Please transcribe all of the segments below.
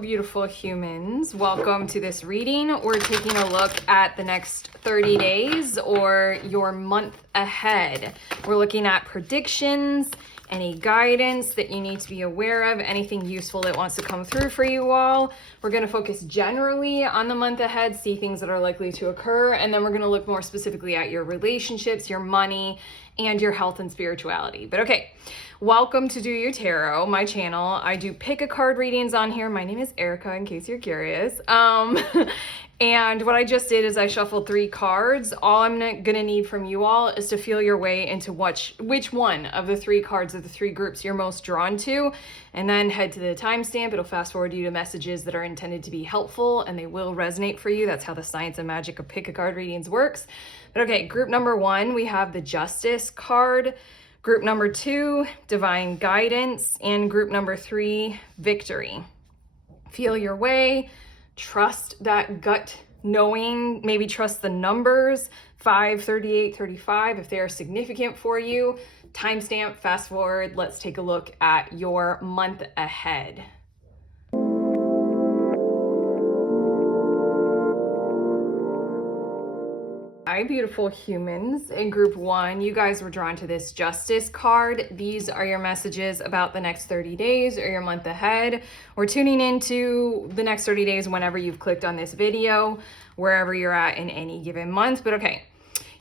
Beautiful humans, welcome to this reading. We're taking a look at the next 30 days or your month ahead. We're looking at predictions, any guidance that you need to be aware of, anything useful that wants to come through for you all. We're going to focus generally on the month ahead, see things that are likely to occur, and then we're going to look more specifically at your relationships, your money, and your health and spirituality. But okay, welcome to Do Your Tarot, my channel. I do pick a card readings on here. My name is Erica, in case you're curious. And what I just did is I shuffled 3 cards. All I'm gonna need from you all is to feel your way into which one of the 3 cards of the 3 groups you're most drawn to, and then head to the timestamp. It'll fast forward you to messages that are intended to be helpful, and they will resonate for you. That's how the science and magic of pick a card readings works. But okay, group number 1, we have the Justice card. Group number 2, Divine Guidance, and group number 3, Victory. Feel your way, trust that gut knowing, maybe trust the numbers, 5, 38, 35, if they are significant for you. Timestamp, fast forward, let's take a look at your month ahead. Hi, beautiful humans. In group 1, you guys were drawn to this Justice card. These are your messages about the next 30 days or your month ahead. We're tuning into the next 30 days whenever you've clicked on this video, wherever you're at in any given month. But okay,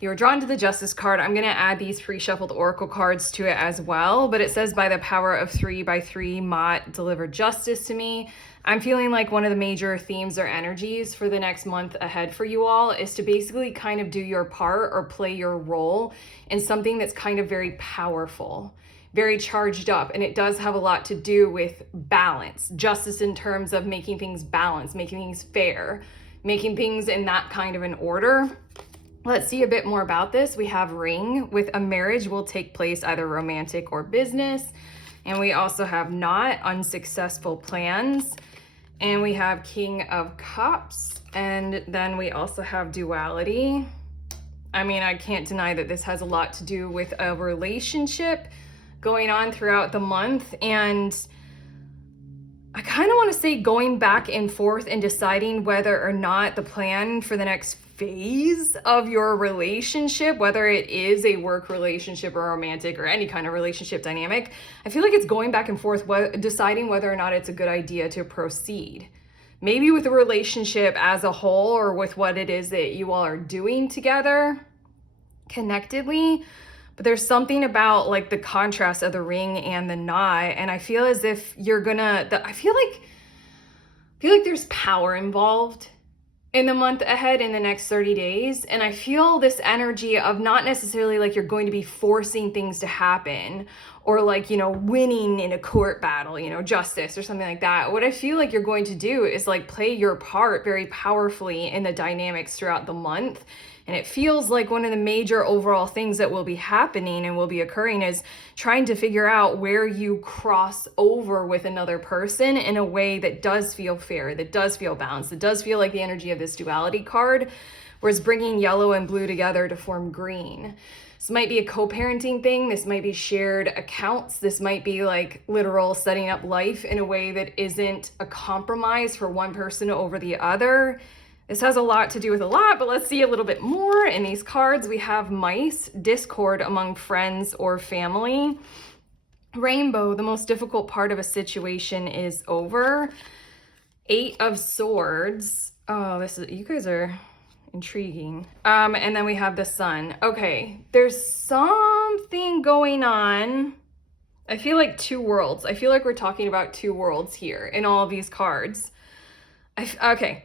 you were drawn to the Justice card. I'm going to add these pre-shuffled oracle cards to it as well. But it says, by the power of 3 by 3, Mott delivered justice to me. I'm feeling like one of the major themes or energies for the next month ahead for you all is to basically kind of do your part or play your role in something that's kind of very powerful, very charged up. And it does have a lot to do with balance, justice in terms of making things balanced, making things fair, making things in that kind of an order. Let's see a bit more about this. We have Ring, with a marriage will take place either romantic or business. And we also have Knot, unsuccessful plans. And we have King of Cups. And then we also have Duality. I mean, I can't deny that this has a lot to do with a relationship going on throughout the month. And I kind of want to say going back and forth and deciding whether or not the plan for the next phase of your relationship, whether it is a work relationship or romantic or any kind of relationship dynamic, I feel like it's going back and forth, deciding whether or not it's a good idea to proceed. Maybe with the relationship as a whole, or with what it is that you all are doing together connectedly. But there's something about like the contrast of the Ring and the Knot, and I feel as if you're gonna, I feel like there's power involved in the month ahead, in the next 30 days. And I feel this energy of not necessarily like you're going to be forcing things to happen, or like, winning in a court battle, justice or something like that. What I feel like you're going to do is like play your part very powerfully in the dynamics throughout the month. And it feels like one of the major overall things that will be happening and will be occurring is trying to figure out where you cross over with another person in a way that does feel fair, that does feel balanced, that does feel like the energy of this Duality card, where it's bringing yellow and blue together to form green. This might be a co-parenting thing. This might be shared accounts. This might be like literal setting up life in a way that isn't a compromise for one person over the other. This has a lot to do with a lot, but let's see a little bit more. In these cards, we have Mice, discord among friends or family. Rainbow, the most difficult part of a situation is over. 8 of Swords. Oh, you guys are intriguing. And then we have the Sun. Okay, there's something going on. I feel like 2 worlds. I feel like we're talking about 2 worlds here in all of these cards. Okay.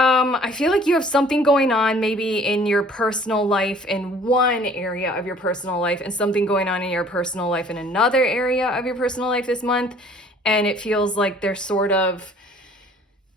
I feel like you have something going on maybe in your personal life in one area of your personal life, and something going on in your personal life in another area of your personal life this month. And it feels like they're sort of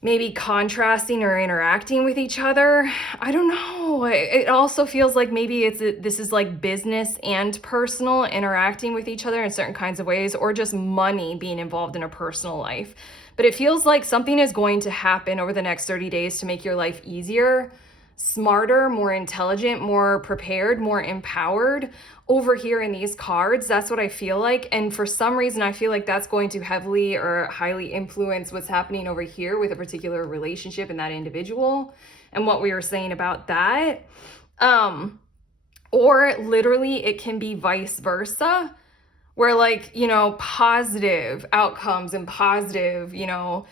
maybe contrasting or interacting with each other. I don't know. It also feels like maybe this is like business and personal interacting with each other in certain kinds of ways, or just money being involved in a personal life. But it feels like something is going to happen over the next 30 days to make your life easier. smarter, more intelligent, more prepared, more empowered over here in these cards. That's what I feel like. And for some reason, I feel like that's going to heavily or highly influence what's happening over here with a particular relationship and that individual and what we were saying about that. Or literally it can be vice versa, where like, you know, positive outcomes and positive, you know,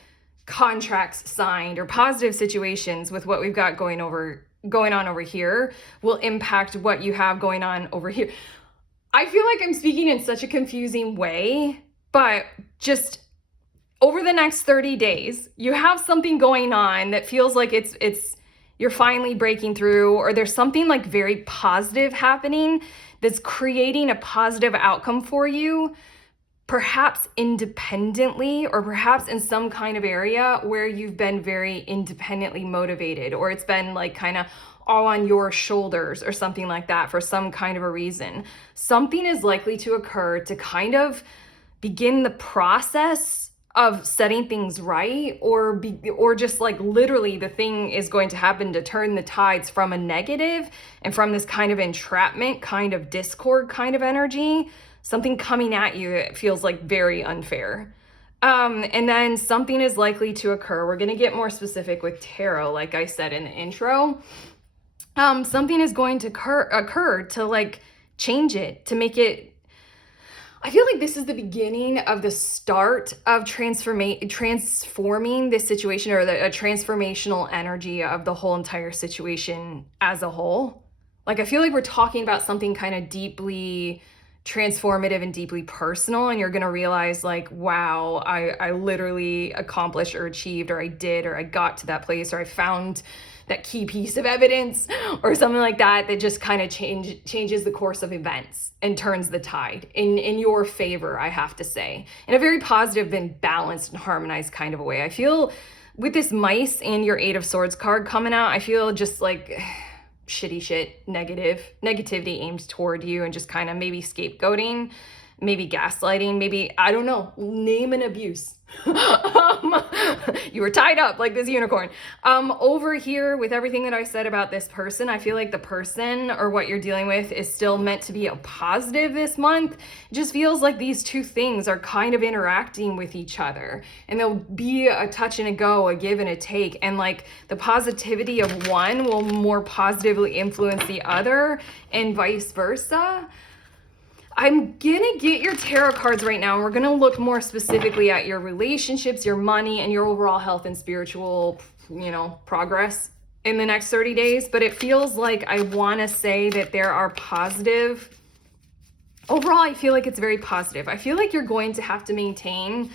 contracts signed or positive situations with what we've got going on over here will impact what you have going on over here. I feel like I'm speaking in such a confusing way, but just over the next 30 days, you have something going on that feels like it's you're finally breaking through, or there's something like very positive happening that's creating a positive outcome for you, perhaps independently, or perhaps in some kind of area where you've been very independently motivated, or it's been like kind of all on your shoulders or something like that for some kind of a reason. Something is likely to occur to kind of begin the process of setting things right, or just like literally the thing is going to happen to turn the tides from a negative and from this kind of entrapment, kind of discord kind of energy, something coming at you that feels like very unfair. And then something is likely to occur. We're going to get more specific with tarot, like I said in the intro. Something is going to occur to like change it, to make it. I feel like this is the beginning of the start of transforming this situation, or a transformational energy of the whole entire situation as a whole. Like, I feel like we're talking about something kind of deeply transformative and deeply personal, and you're gonna realize like, wow, I literally accomplished or achieved, or I did, or I got to that place, or I found that key piece of evidence or something like that just kind of changes the course of events and turns the tide in your favor, I have to say, in a very positive and balanced and harmonized kind of a way. I feel with this mice and your 8 of Swords card coming out, I feel just like shit, negativity aimed toward you, and just kind of maybe scapegoating, maybe gaslighting, maybe, I don't know, name an abuse. You were tied up like this unicorn. Over here with everything that I said about this person, I feel like the person or what you're dealing with is still meant to be a positive this month. It just feels like these two things are kind of interacting with each other, and there'll be a touch and a go, a give and a take, and like the positivity of one will more positively influence the other and vice versa. I'm gonna get your tarot cards right now, and we're gonna look more specifically at your relationships, your money, and your overall health and spiritual, you know, progress in the next 30 days. But it feels like I wanna say that there are positive, overall, I feel like it's very positive. I feel like you're going to have to maintain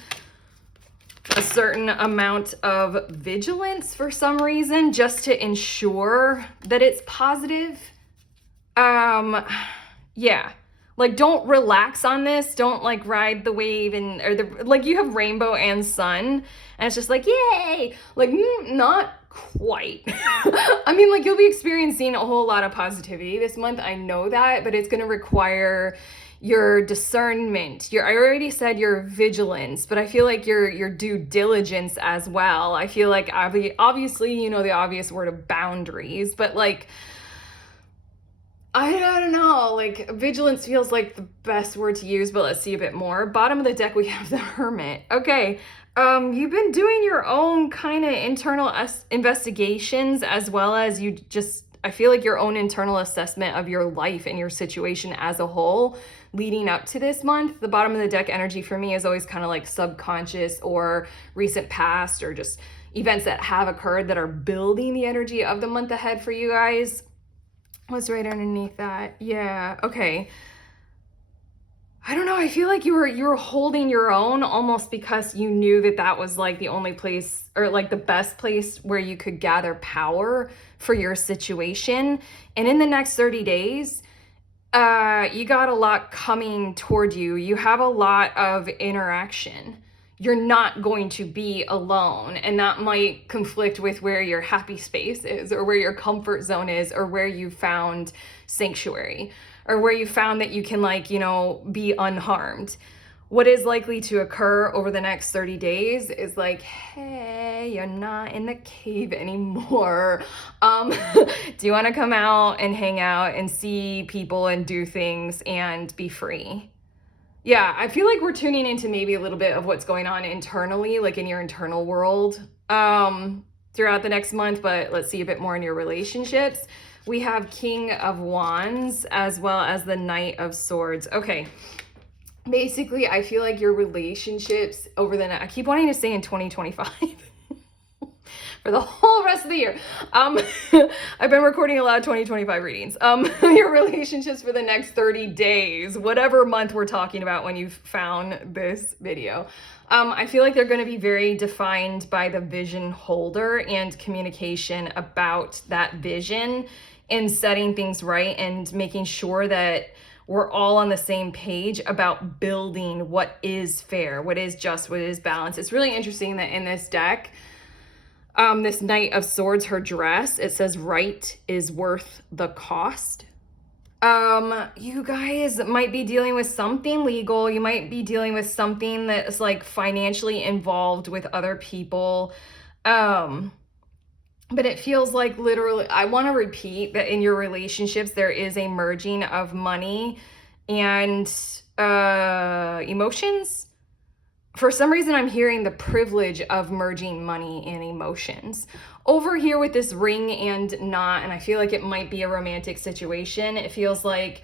a certain amount of vigilance for some reason, just to ensure that it's positive. Yeah. Like, don't relax on this. Don't like ride the wave like you have rainbow and sun, and it's just like, yay! Like, not quite. I mean, like, you'll be experiencing a whole lot of positivity this month. I know that, but it's going to require your discernment. I already said your vigilance, but I feel like your due diligence as well. I feel like obviously, you know, the obvious word of boundaries, but like, I don't know, like vigilance feels like the best word to use, but let's see a bit more. Bottom of the deck, we have the Hermit. Okay, you've been doing your own kind of internal investigations, as well as I feel like your own internal assessment of your life and your situation as a whole leading up to this month. The bottom of the deck energy for me is always kind of like subconscious or recent past, or just events that have occurred that are building the energy of the month ahead for you guys. What's right underneath that? Yeah, okay. I don't know, I feel like you were holding your own almost because you knew that was like the only place, or like the best place where you could gather power for your situation. And in the next 30 days, you got a lot coming toward you. You have a lot of interaction. You're not going to be alone, and that might conflict with where your happy space is, or where your comfort zone is, or where you found sanctuary, or where you found that you can, like, you know, be unharmed. what is likely to occur over the next 30 days is like, hey, you're not in the cave anymore. Do you want to come out and hang out and see people and do things and be free? Yeah, I feel like we're tuning into maybe a little bit of what's going on internally, like in your internal world, throughout the next month, but let's see a bit more in your relationships. We have King of Wands as well as the Knight of Swords. Okay. Basically, I feel like your relationships over the I keep wanting to say in 2025 for the whole rest of the year. I've been recording a lot of 2025 readings. Your relationships for the next 30 days, whatever month we're talking about when you've found this video. I feel like they're going to be very defined by the vision holder and communication about that vision and setting things right and making sure that we're all on the same page about building what is fair, what is just, what is balanced. It's really interesting that in this deck, this Knight of Swords, her dress, it says right is worth the cost. You guys might be dealing with something legal. You might be dealing with something that's like financially involved with other people. But it feels like literally, I want to repeat that in your relationships, there is a merging of money and emotions. For some reason, I'm hearing the privilege of merging money and emotions. Over here with this ring and knot, and I feel like it might be a romantic situation. It feels like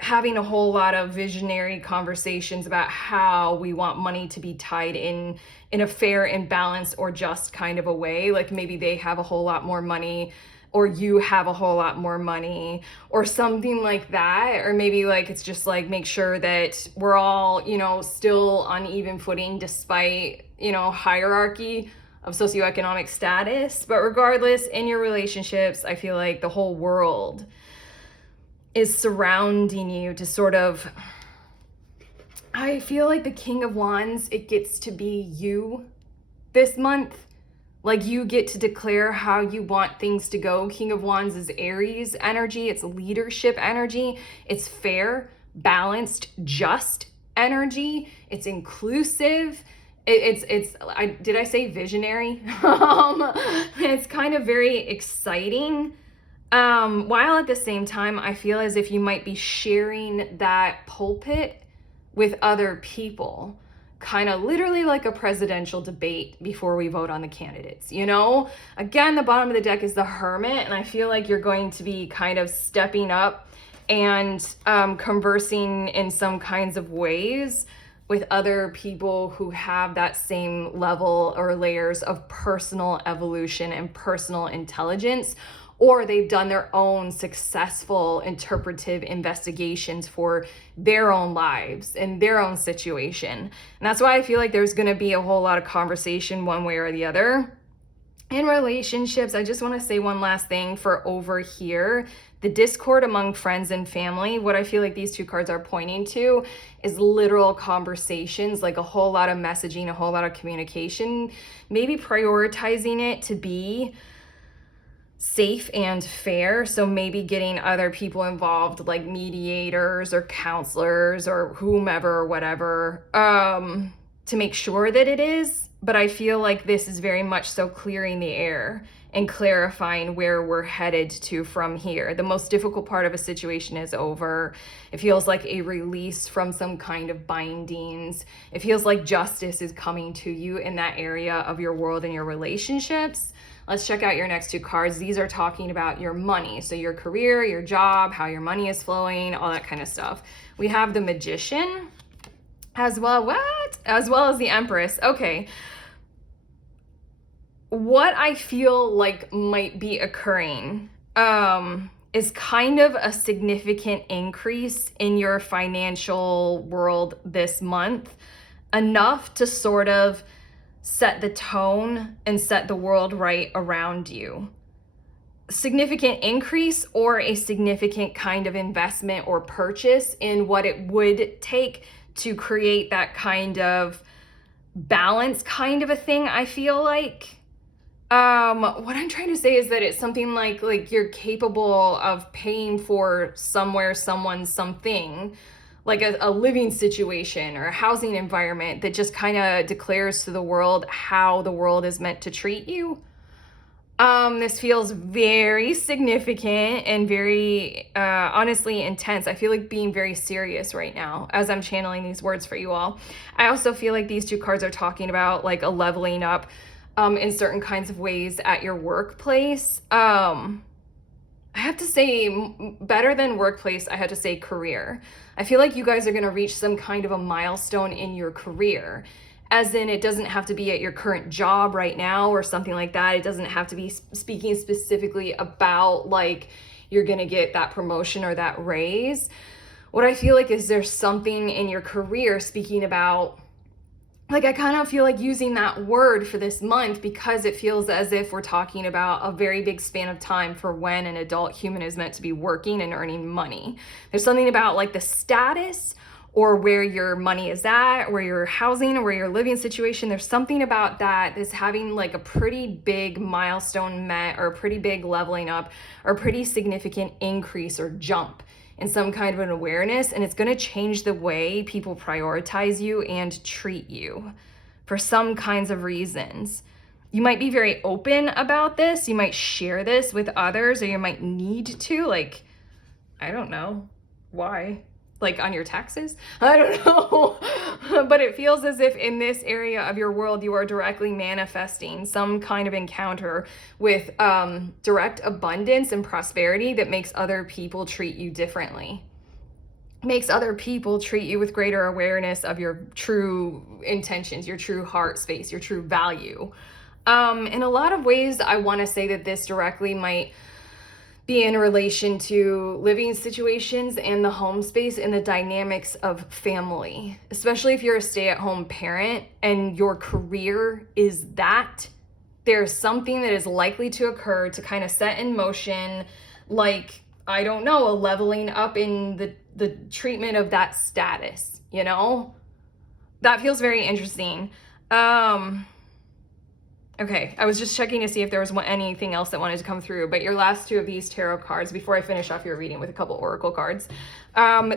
having a whole lot of visionary conversations about how we want money to be tied in a fair and balanced or just kind of a way. Like maybe they have a whole lot more money or you have a whole lot more money or something like that. Or maybe like it's just like make sure that we're all, you know, still on even footing despite, you know, hierarchy of socioeconomic status. But regardless, in your relationships, I feel like the whole world is surrounding you to sort of, I feel like the King of Wands, it gets to be you this month. Like you get to declare how you want things to go. King of Wands is Aries energy. It's leadership energy. It's fair, balanced, just energy. It's inclusive. Did I say visionary? It's kind of very exciting. While at the same time, I feel as if you might be sharing that pulpit with other people, kind of literally like a presidential debate before we vote on the candidates, you know? Again, the bottom of the deck is the Hermit, and I feel like you're going to be kind of stepping up and conversing in some kinds of ways with other people who have that same level or layers of personal evolution and personal intelligence, or they've done their own successful interpretive investigations for their own lives and their own situation. And that's why I feel like there's going to be a whole lot of conversation one way or the other. In relationships, I just want to say one last thing for over here. The discord among friends and family, what I feel like these two cards are pointing to is literal conversations, like a whole lot of messaging, a whole lot of communication, maybe prioritizing it to be safe and fair. So maybe getting other people involved, like mediators or counselors or whomever or whatever, to make sure that it is. But I feel like this is very much so clearing the air and clarifying where we're headed to from here. The most difficult part of a situation is over. It feels like a release from some kind of bindings. It feels like justice is coming to you in that area of your world and your relationships. Let's check out your next two cards. These are talking about your money. So your career, your job, how your money is flowing, all that kind of stuff. We have the Magician as well. As well as the Empress. Okay. What I feel like might be occurring is kind of a significant increase in your financial world this month. Enough to sort of set the tone and set the world right around you. Significant increase or a significant kind of investment or purchase in what it would take to create that kind of balance kind of a thing, I feel like. What I'm trying to say is that it's something like you're capable of paying for somewhere, someone, something. like a living situation or a housing environment that just kind of declares to the world how the world is meant to treat you. This feels very significant and very, honestly intense. I feel like being very serious right now as I'm channeling these words for you all. I also feel like these two cards are talking about like a leveling up, in certain kinds of ways at your workplace. I have to say, better than workplace, I had to say career. I feel like you guys are going to reach some kind of a milestone in your career. As in, it doesn't have to be at your current job right now or something like that. It doesn't have to be speaking specifically about like you're going to get that promotion or that raise. What I feel like is there's something in your career speaking about, like, I kind of feel like using that word for this month because it feels as if we're talking about a very big span of time for when an adult human is meant to be working and earning money. There's something about like the status or where your money is at, where your housing or where your living situation. There's something about that is having like a pretty big milestone met or a pretty big leveling up or a pretty significant increase or jump in some kind of an awareness, and it's going to change the way people prioritize you and treat you for some kinds of reasons. You might be very open about this. You might share this with others, or you might need to, like, I don't know why, like on your taxes? I don't know. But it feels as if in this area of your world, you are directly manifesting some kind of encounter with direct abundance and prosperity that makes other people treat you differently. Makes other people treat you with greater awareness of your true intentions, your true heart space, your true value. In a lot of ways, I want to say that this directly might be in relation to living situations and the home space and the dynamics of family, especially if you're a stay-at-home parent and your career is that. There's something that is likely to occur to kind of set in motion, like, I don't know, a leveling up in the treatment of that status, you know? That feels very interesting. Okay, I was just checking to see if there was anything else that wanted to come through, but your last two of these tarot cards, before I finish off your reading with a couple oracle cards,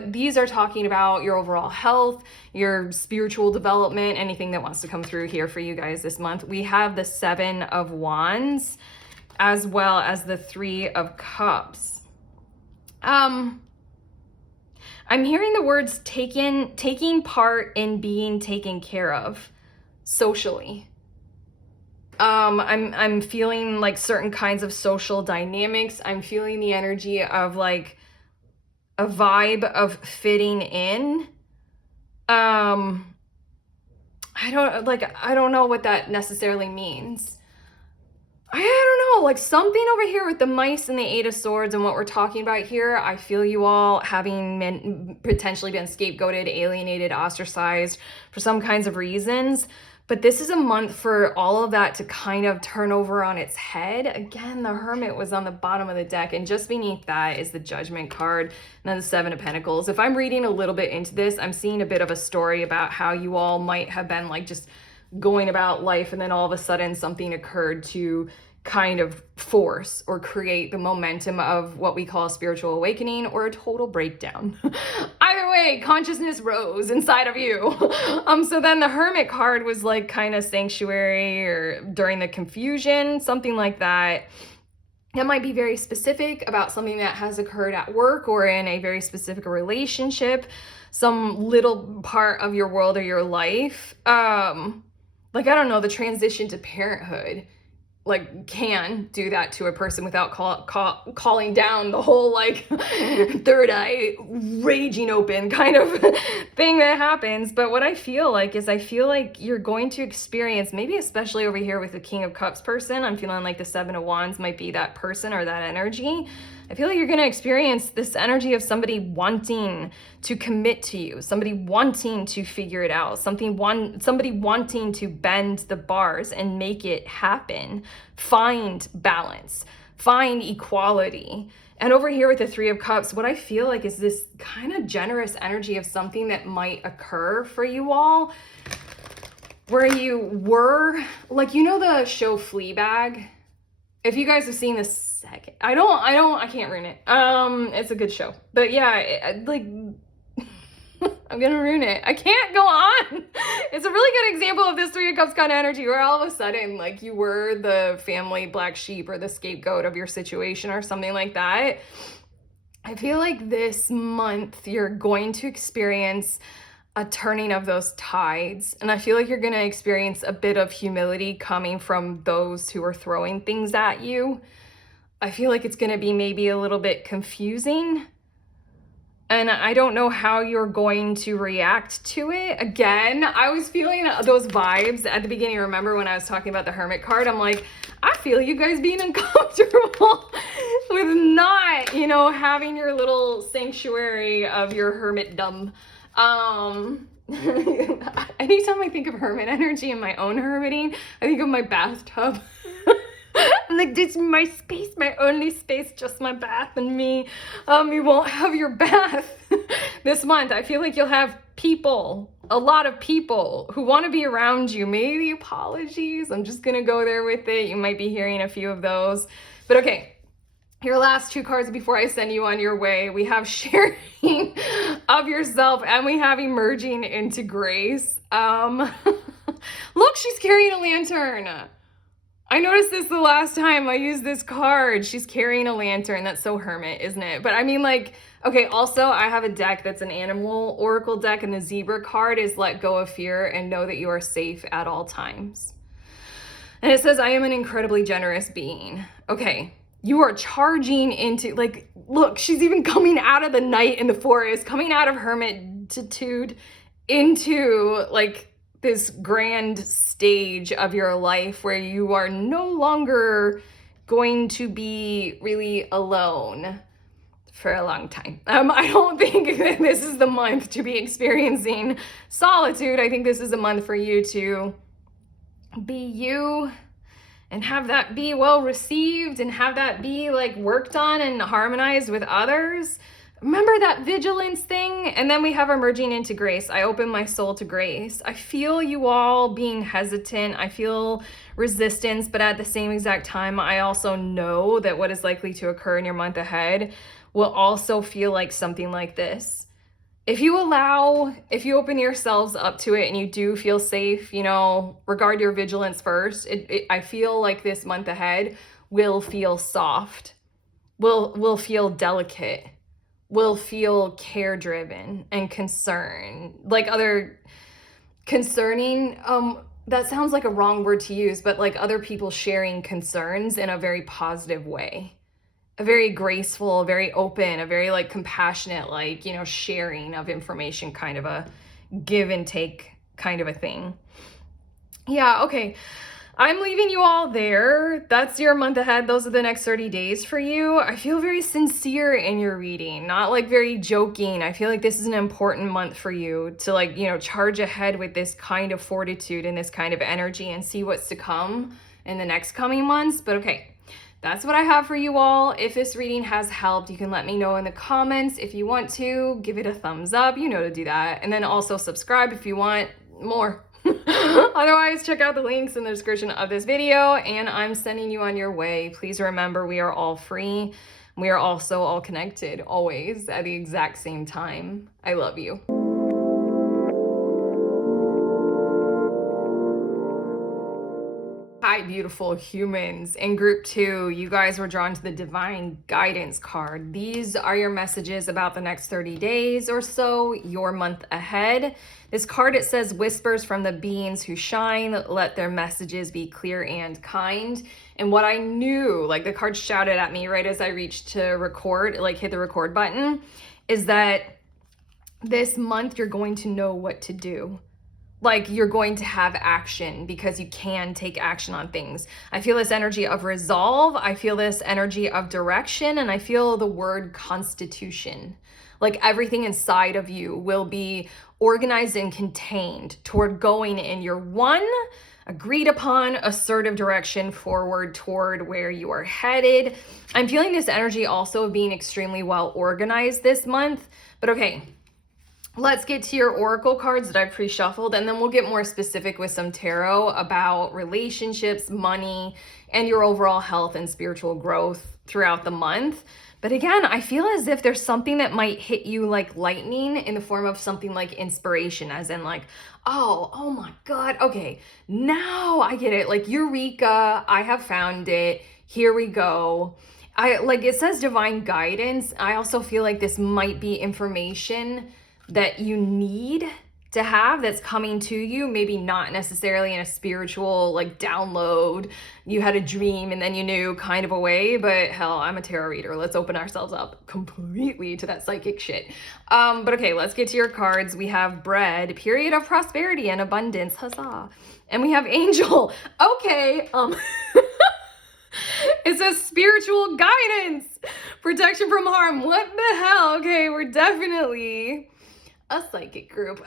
these are talking about your overall health, your spiritual development, anything that wants to come through here for you guys this month. We have the 7 of Wands as well as the 3 of Cups. I'm hearing the words taking part in being taken care of socially. I'm feeling like certain kinds of social dynamics. I'm feeling the energy of like a vibe of fitting in. I don't know what that necessarily means. I don't know, like something over here with the mice and the 8 of Swords and what we're talking about here. I feel you all having potentially been scapegoated, alienated, ostracized for some kinds of reasons. But this is a month for all of that to kind of turn over on its head. Again, the Hermit was on the bottom of the deck, and just beneath that is the Judgment card, and then the 7 of Pentacles. If I'm reading a little bit into this, I'm seeing a bit of a story about how you all might have been like just going about life, and then all of a sudden something occurred to kind of force or create the momentum of what we call a spiritual awakening or a total breakdown. Either way, consciousness rose inside of you. So then the Hermit card was like kind of sanctuary or during the confusion, something like that. That might be very specific about something that has occurred at work or in a very specific relationship, some little part of your world or your life. Like, I don't know, the transition to parenthood, like, can do that to a person without calling down the whole like third eye raging open kind of thing that happens. But what I feel like is I feel like you're going to experience, maybe especially over here with the King of Cups person, I'm feeling like the 7 of Wands might be that person or that energy. I feel like you're going to experience this energy of somebody wanting to commit to you, somebody wanting to figure it out, somebody wanting to bend the bars and make it happen, find balance, find equality. And over here with the 3 of Cups, what I feel like is this kind of generous energy of something that might occur for you all, where you were, like, you know the show Fleabag? If you guys have seen this, I can't ruin it. It's a good show. But yeah, like, I'm gonna ruin it. I can't go on. It's a really good example of this Three of Cups kind of energy where all of a sudden, like, you were the family black sheep or the scapegoat of your situation or something like that. I feel like this month you're going to experience a turning of those tides. And I feel like you're going to experience a bit of humility coming from those who are throwing things at you. I feel like it's going to be maybe a little bit confusing. And I don't know how you're going to react to it. Again, I was feeling those vibes at the beginning. Remember when I was talking about the Hermit card? I'm like, I feel you guys being uncomfortable with not, you know, having your little sanctuary of your hermitdom. Anytime I think of hermit energy and my own hermiting, I think of my bathtub. I'm like, this is my space, my only space, just my bath and me. You won't have your bath this month. I feel like you'll have people, a lot of people who want to be around you. Maybe apologies. I'm just going to go there with it. You might be hearing a few of those. But okay, your last two cards before I send you on your way. We have sharing of yourself and we have emerging into grace. Look, she's carrying a lantern. I noticed this the last time I used this card. She's carrying a lantern. That's so hermit, isn't it? But I mean, like, okay, also I have a deck that's an animal oracle deck, and the zebra card is let go of fear and know that you are safe at all times. And it says, I am an incredibly generous being. Okay, you are charging into, like, look, she's even coming out of the night in the forest, coming out of hermititude into, like, this grand stage of your life where you are no longer going to be really alone for a long time. I don't think that this is the month to be experiencing solitude. I think this is a month for you to be you and have that be well received and have that be like worked on and harmonized with others. Remember that vigilance thing? And then we have emerging into grace. I open my soul to grace. I feel you all being hesitant. I feel resistance, but at the same exact time, I also know that what is likely to occur in your month ahead will also feel like something like this. If you open yourselves up to it and you do feel safe, you know, regard your vigilance first. I feel like this month ahead will feel soft, will feel delicate, will feel care driven and concern, like other concerning, that sounds like a wrong word to use, but like other people sharing concerns in a very positive way, a very graceful, very open, a very like compassionate, like, you know, sharing of information, kind of a give and take kind of a thing. Yeah, okay. I'm leaving you all there. That's your month ahead. Those are the next 30 days for you. I feel very sincere in your reading, not like very joking. I feel like this is an important month for you to, like, you know, charge ahead with this kind of fortitude and this kind of energy and see what's to come in the next coming months. But okay, that's what I have for you all. If this reading has helped, you can let me know in the comments. If you want to, give it a thumbs up. You know to do that. And then also subscribe if you want more. Otherwise, check out the links in the description of this video, and I'm sending you on your way. Please remember, we are all free. We are also all connected, always, at the exact same time. I love you. Hi, beautiful humans. In group 2, you guys were drawn to the Divine Guidance card. These are your messages about the next 30 days or so, your month ahead. This card, it says, whispers from the beings who shine, let their messages be clear and kind. And what I knew, like the card shouted at me right as I reached to record, like hit the record button, is that this month you're going to know what to do. Like, you're going to have action because you can take action on things. I feel this energy of resolve. I feel this energy of direction. And I feel the word constitution. Like, everything inside of you will be organized and contained toward going in your one agreed upon assertive direction forward toward where you are headed. I'm feeling this energy also of being extremely well organized this month. But okay, let's get to your oracle cards that I've pre-shuffled, and then we'll get more specific with some tarot about relationships, money, and your overall health and spiritual growth throughout the month. But again, I feel as if there's something that might hit you like lightning in the form of something like inspiration, as in like, oh my God, okay, now I get it. Like, eureka, I have found it. Here we go. Like, it says divine guidance. I also feel like this might be information that you need to have that's coming to you, maybe not necessarily in a spiritual like download, you had a dream and then you knew kind of a way, but hell, I'm a tarot reader. Let's open ourselves up completely to that psychic shit. But okay, let's get to your cards. We have bread, period of prosperity and abundance, huzzah. And we have angel. Okay, it says spiritual guidance, protection from harm. What the hell? Okay, we're definitely a psychic group.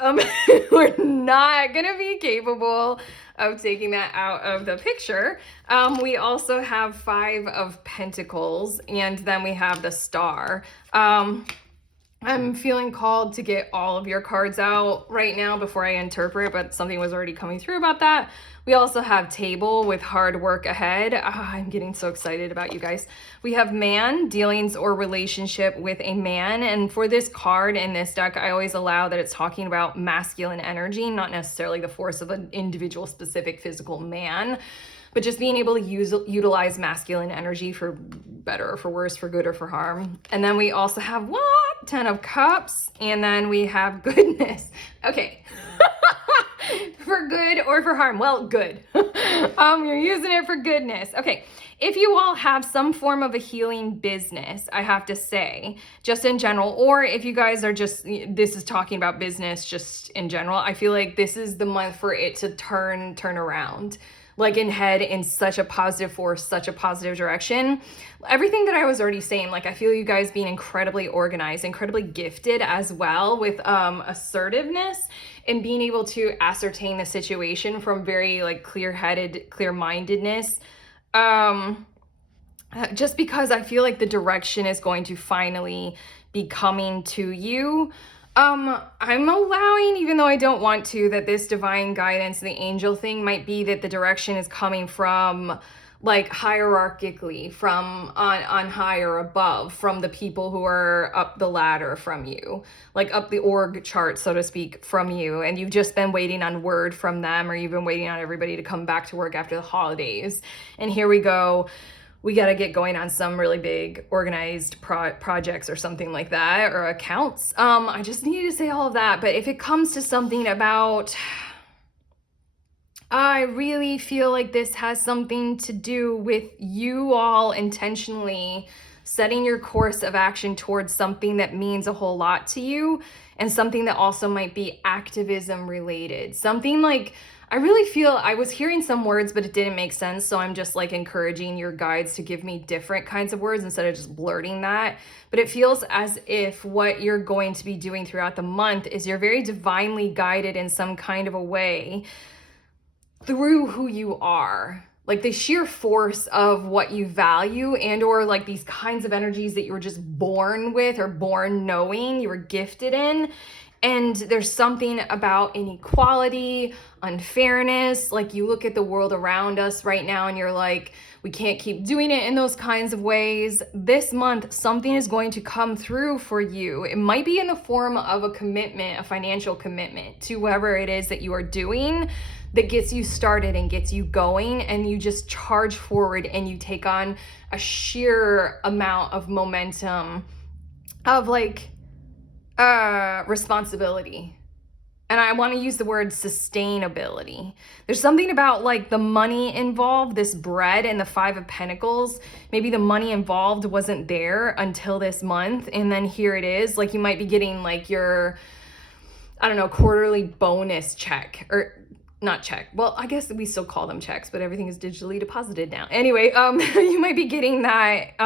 We're not gonna be capable of taking that out of the picture. We also have 5 of Pentacles, and then we have the Star. I'm feeling called to get all of your cards out right now before I interpret, but something was already coming through about that. We also have table with hard work ahead. I'm getting so excited about you guys. We have man, dealings or relationship with a man. And for this card in this deck, I always allow that it's talking about masculine energy, not necessarily the force of an individual specific physical man, but just being able to utilize masculine energy for better or for worse, for good or for harm. And then we also have what? 10 of Cups. And then we have goodness. Okay. For good or for harm? Well, good. You're using it for goodness. Okay. If you all have some form of a healing business, I have to say, just in general, or if you guys are just, this is talking about business just in general, I feel like this is the month for it to turn around, like and head in such a positive force, such a positive direction. Everything that I was already saying, like I feel you guys being incredibly organized, incredibly gifted as well with assertiveness and being able to ascertain the situation from very like clear-headed, clear-mindedness. Just because I feel like the direction is going to finally be coming to you. I'm allowing, even though I don't want to, that this divine guidance, the angel thing might be that the direction is coming from like hierarchically, from on high or above, from the people who are up the ladder from you, like up the org chart, so to speak, from you. And you've just been waiting on word from them, or you've been waiting on everybody to come back to work after the holidays. And here we go. We got to get going on some really big organized projects or something like that, or accounts. I just needed to say all of that. But if it comes to something about, I really feel like this has something to do with you all intentionally setting your course of action towards something that means a whole lot to you, and something that also might be activism related. Something like, I really feel, I was hearing some words, but it didn't make sense. So I'm just like encouraging your guides to give me different kinds of words instead of just blurting that. But it feels as if what you're going to be doing throughout the month is you're very divinely guided in some kind of a way through who you are. Like the sheer force of what you value, and or like these kinds of energies that you were just born with or born knowing, you were gifted in. And there's something about inequality, unfairness. Like you look at the world around us right now and you're like, we can't keep doing it in those kinds of ways. This month, something is going to come through for you. It might be in the form of a commitment, a financial commitment to whatever it is that you are doing that gets you started and gets you going, and you just charge forward and you take on a sheer amount of momentum of like responsibility. And I want to use the word sustainability. There's something about like the money involved, this bread and the 5 of Pentacles. Maybe the money involved wasn't there until this month, and then here it is. Like you might be getting like your, I don't know, quarterly bonus check, or not check. Well, I guess we still call them checks, but everything is digitally deposited now. Anyway, you might be getting that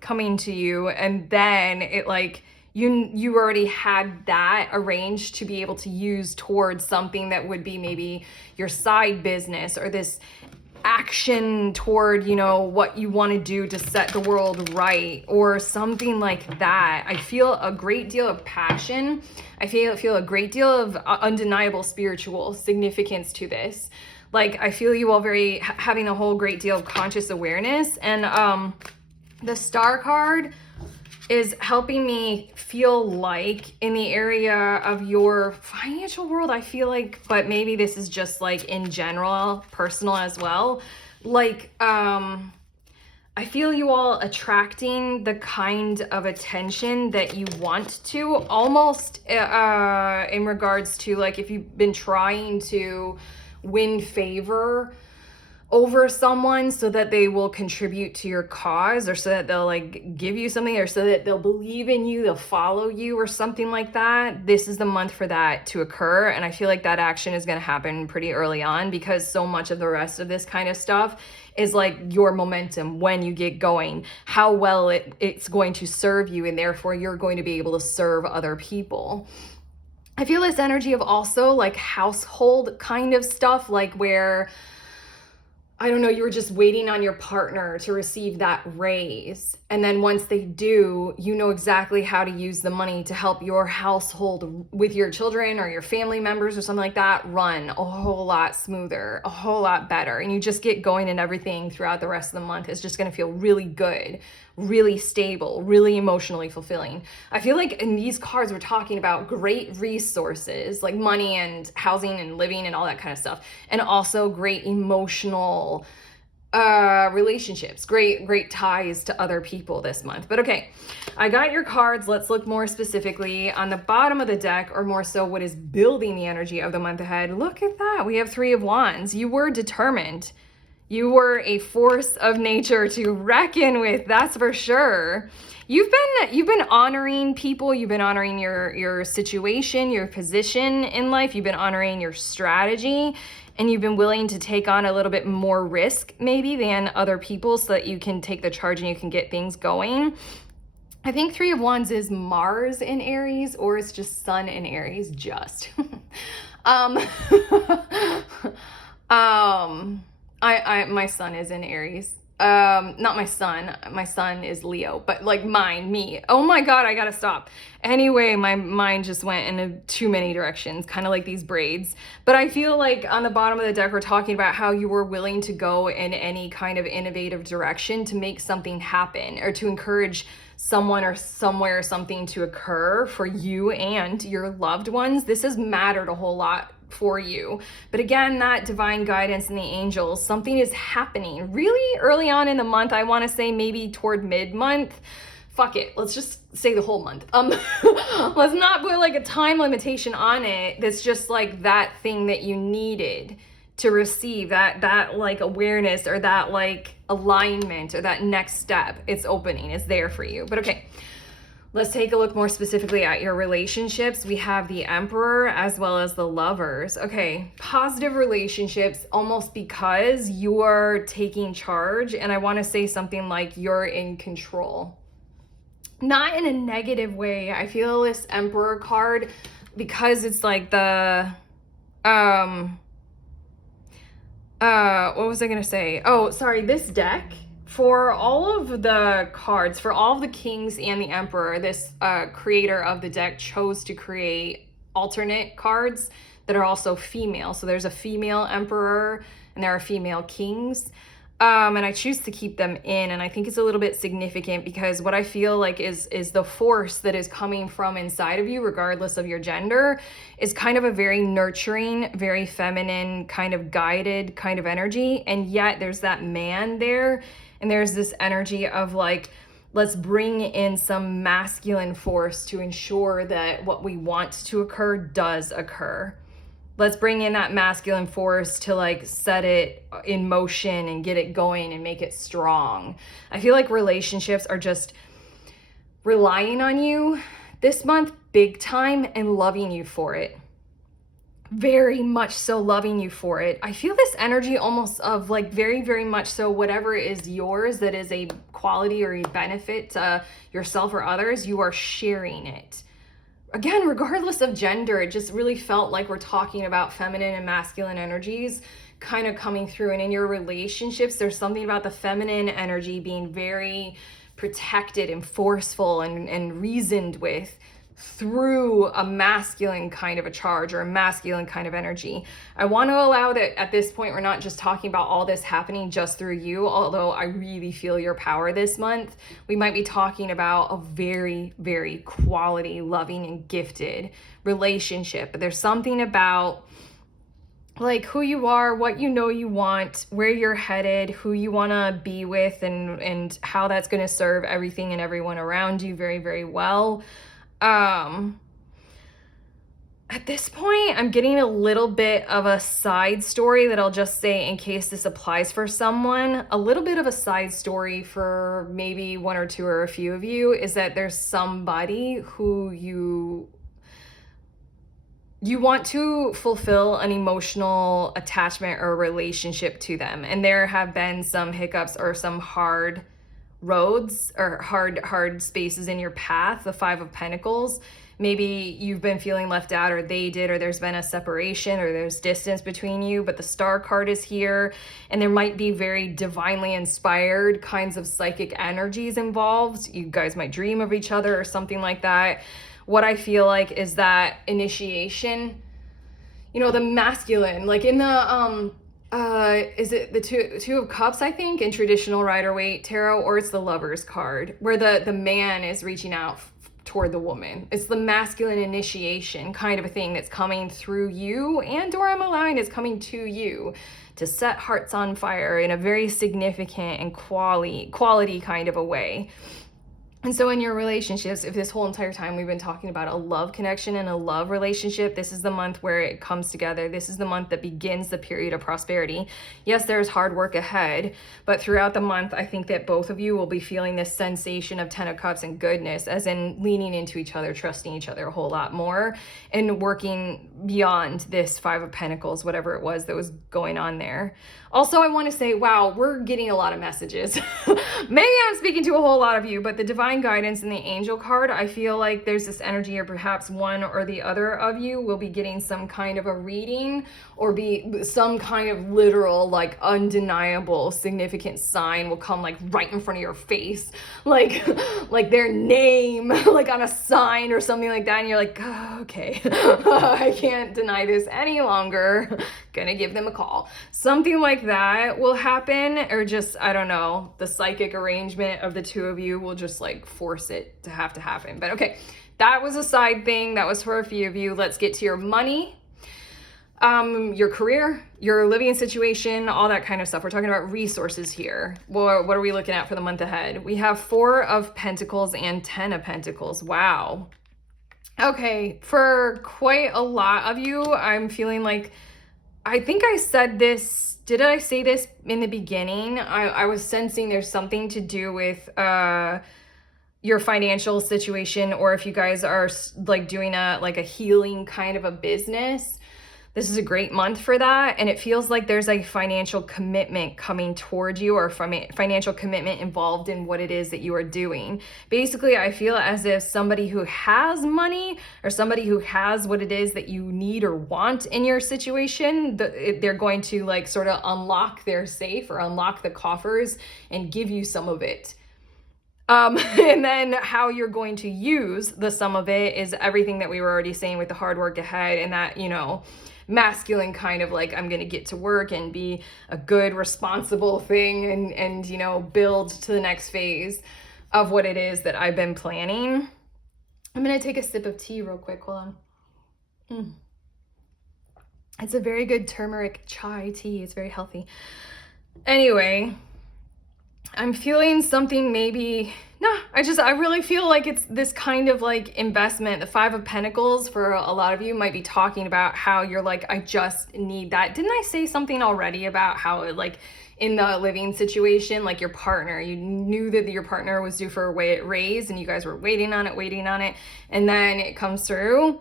coming to you, and then it like, you already had that arranged to be able to use towards something that would be maybe your side business, or this action toward, you know, what you want to do to set the world right or something like that. I feel a great deal of passion. I feel a great deal of undeniable spiritual significance to this. Like, I feel you all having a whole great deal of conscious awareness. And the Star card is helping me feel like in the area of your financial world, I feel like, but maybe this is just like in general, personal as well. Like, I feel you all attracting the kind of attention that you want to, almost in regards to like if you've been trying to win favor over someone so that they will contribute to your cause, or so that they'll like give you something, or so that they'll believe in you, they'll follow you or something like that. This is the month for that to occur. And I feel like that action is going to happen pretty early on, because so much of the rest of this kind of stuff is like your momentum when you get going, how well it's going to serve you, and therefore you're going to be able to serve other people. I feel this energy of also like household kind of stuff, like where, I don't know, you were just waiting on your partner to receive that raise. And then once they do, you know exactly how to use the money to help your household with your children or your family members or something like that run a whole lot smoother, a whole lot better. And you just get going, and everything throughout the rest of the month is just going to feel really good, really stable, really emotionally fulfilling. I feel like in these cards, we're talking about great resources like money and housing and living and all that kind of stuff. And also great emotional relationships, great ties to other people this month. But okay, I got your cards. Let's look more specifically on the bottom of the deck, or more so what is building the energy of the month ahead. Look at that. We have 3 of Wands. You were determined. You were a force of nature to reckon with, that's for sure. You've been honoring people. You've been honoring your situation, your position in life. You've been honoring your strategy, and you've been willing to take on a little bit more risk maybe than other people, so that you can take the charge and you can get things going. I think 3 of Wands is Mars in Aries, or it's just Sun in Aries, just. My son is in Aries. Not my son is Leo, but like me. Oh my God, I gotta stop. Anyway, my mind just went in too many directions, kind of like these braids. But I feel like on the bottom of the deck, we're talking about how you were willing to go in any kind of innovative direction to make something happen, or to encourage someone or somewhere or something to occur for you and your loved ones. This has mattered a whole lot for you. But again, that divine guidance and the angels, something is happening really early on in the month. I want to say maybe toward mid-month. Fuck it, let's just say the whole month. Let's not put like a time limitation on it. That's just like that thing that you needed to receive, that like awareness, or that like alignment, or that next step. It's opening, it's there for you. But okay, let's take a look more specifically at your relationships. We have the Emperor as well as the Lovers. Okay, positive relationships, almost because you are taking charge. And I want to say something like you're in control. Not in a negative way. I feel this Emperor card, because it's like the, what was I going to say? Oh, sorry, this deck, for all of the cards, for all of the kings and the Emperor, this creator of the deck chose to create alternate cards that are also female. So there's a female Emperor and there are female kings. And I choose to keep them in. And I think it's a little bit significant, because what I feel like is the force that is coming from inside of you, regardless of your gender, is kind of a very nurturing, very feminine, kind of guided kind of energy. And yet there's that man there. And there's this energy of like, let's bring in some masculine force to ensure that what we want to occur does occur. Let's bring in that masculine force to like set it in motion and get it going and make it strong. I feel like relationships are just relying on you this month big time and loving you for it. Very much so loving you for it. I feel this energy almost of like very, very much so whatever is yours that is a quality or a benefit to yourself or others, you are sharing it. Again, regardless of gender, it just really felt like we're talking about feminine and masculine energies kind of coming through. And in your relationships, there's something about the feminine energy being very protected and forceful and reasoned with through a masculine kind of a charge or a masculine kind of energy. I want to allow that at this point, we're not just talking about all this happening just through you, although I really feel your power this month. We might be talking about a very, very quality, loving, and gifted relationship. But there's something about like who you are, what you know you want, where you're headed, who you want to be with, and how that's going to serve everything and everyone around you very, very well. At this point, I'm getting a little bit of a side story that I'll just say in case this applies for someone. A little bit of a side story for maybe one or two or a few of you is that there's somebody who you want to fulfill an emotional attachment or relationship to them. And there have been some hiccups or some hard roads or hard spaces in your path, the Five of Pentacles. Maybe you've been feeling left out, or they did, or there's been a separation, or there's distance between you, but the Star card is here, and there might be very divinely inspired kinds of psychic energies involved. You guys might dream of each other or something like that. What I feel like is that initiation, you know, the masculine, like in the is it the two of cups, I think, in traditional Rider-Waite tarot, or it's the Lovers card where the man is reaching out toward the woman. It's the masculine initiation kind of a thing that's coming through you, and or I'm aligned, is coming to you to set hearts on fire in a very significant and quality kind of a way. And so in your relationships, if this whole entire time we've been talking about a love connection and a love relationship, this is the month where it comes together. This is the month that begins the period of prosperity. Yes, there's hard work ahead, but throughout the month, I think that both of you will be feeling this sensation of Ten of Cups and goodness, as in leaning into each other, trusting each other a whole lot more, and working beyond this Five of Pentacles, whatever it was that was going on there. Also, I want to say, wow, we're getting a lot of messages. Maybe I'm speaking to a whole lot of you, but the divine guidance in the angel card, I feel like there's this energy, or perhaps one or the other of you will be getting some kind of a reading, or be some kind of literal, like undeniable significant sign will come like right in front of your face, like their name, like on a sign or something like that, and you're like, oh, okay, I can't deny this any longer. Gonna give them a call. Something like that will happen, or just, I don't know, the psychic arrangement of the two of you will just like force it to happen. But okay, that was a side thing. That was for a few of you. Let's get to your money, your career, your living situation, all that kind of stuff. We're talking about resources here. Well, what are we looking at for the month ahead? We have Four of Pentacles and Ten of Pentacles. Wow. Okay, for quite a lot of you, I'm feeling like, I think I said this, did I say this in the beginning? I was sensing there's something to do with your financial situation, or if you guys are like doing a healing kind of a business. This is a great month for that, and it feels like there's a financial commitment coming towards you, or financial commitment involved in what it is that you are doing. Basically, I feel as if somebody who has money, or somebody who has what it is that you need or want in your situation, they're going to like sort of unlock their safe or unlock the coffers and give you some of it. And then how you're going to use the sum of it is everything that we were already saying with the hard work ahead, and that, you know, masculine kind of like, I'm going to get to work and be a good, responsible thing and, you know, build to the next phase of what it is that I've been planning. I'm going to take a sip of tea real quick. Hold on. It's a very good turmeric chai tea. It's very healthy. Anyway, I'm feeling something maybe, I really feel like it's this kind of like investment. The Five of Pentacles for a lot of you might be talking about how you're like, I just need that. Didn't I say something already about how it, like in the living situation, like your partner, you knew that your partner was due for a raise and you guys were waiting on it, and then it comes through?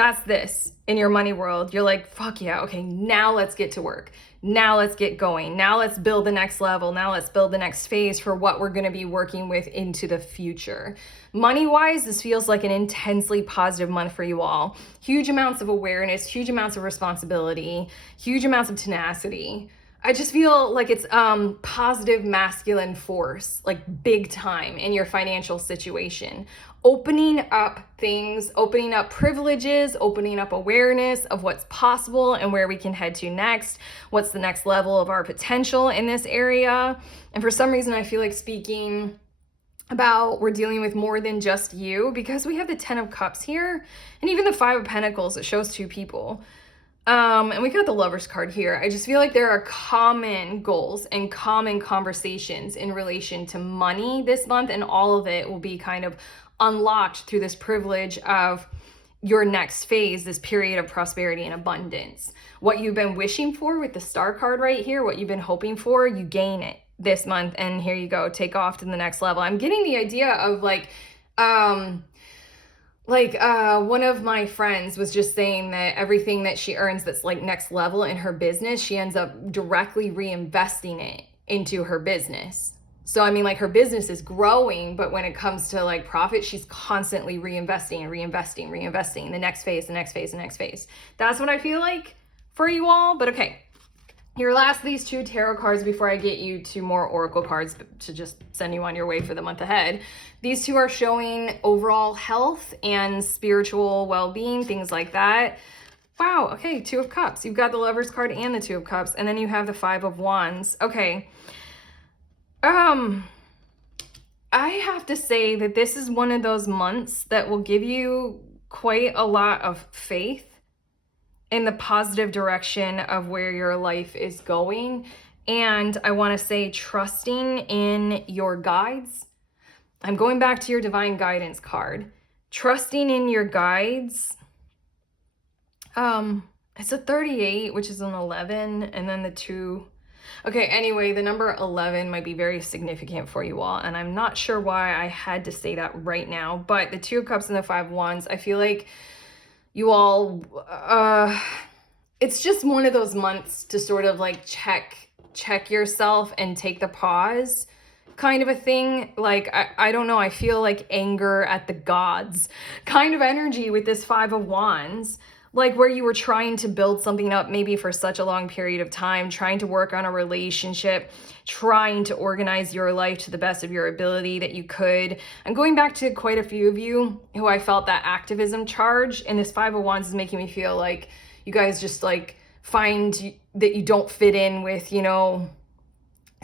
That's this in your money world. You're like, fuck yeah, okay, now let's get to work. Now let's get going. Now let's build the next level. Now let's build the next phase for what we're going to be working with into the future. Money-wise, this feels like an intensely positive month for you all. Huge amounts of awareness, huge amounts of responsibility, huge amounts of tenacity. I just feel like it's positive masculine force, like big time in your financial situation. Opening up things, opening up privileges, opening up awareness of what's possible and where we can head to next. What's the next level of our potential in this area? And for some reason, I feel like speaking about we're dealing with more than just you, because we have the 10 of Cups here and even the 5 of Pentacles. It shows 2 people. And we got the Lovers card here. I just feel like there are common goals and common conversations in relation to money this month, and all of it will be kind of unlocked through this privilege of your next phase, this period of prosperity and abundance. What you've been wishing for with the Star card right here, what you've been hoping for, you gain it this month, and here you go, take off to the next level. I'm getting the idea of one of my friends was just saying that everything that she earns that's like next level in her business, she ends up directly reinvesting it into her business. So, I mean, like her business is growing, but when it comes to like profit, she's constantly reinvesting, the next phase, the next phase, the next phase. That's what I feel like for you all. But okay, your last, these 2 tarot cards before I get you 2 more oracle cards to just send you on your way for the month ahead. These 2 are showing overall health and spiritual well-being, things like that. Wow, okay, 2 of Cups. You've got the Lovers card and the 2 of Cups, and then you have the 5 of Wands. Okay. I have to say that this is one of those months that will give you quite a lot of faith in the positive direction of where your life is going. And I want to say trusting in your guides. I'm going back to your divine guidance card. Trusting in your guides. It's a 38, which is an 11, and then the 2. Okay, anyway, the number 11 might be very significant for you all, and I'm not sure why I had to say that right now, but the 2 of Cups and the 5 of Wands, I feel like you all, it's just one of those months to sort of like check yourself and take the pause kind of a thing. Like, I don't know, I feel like anger at the gods kind of energy with this 5 of Wands. Like where you were trying to build something up maybe for such a long period of time, trying to work on a relationship, trying to organize your life to the best of your ability that you could. I'm going back to quite a few of you who I felt that activism charge, and this 5 of Wands is making me feel like you guys just like find that you don't fit in with, you know,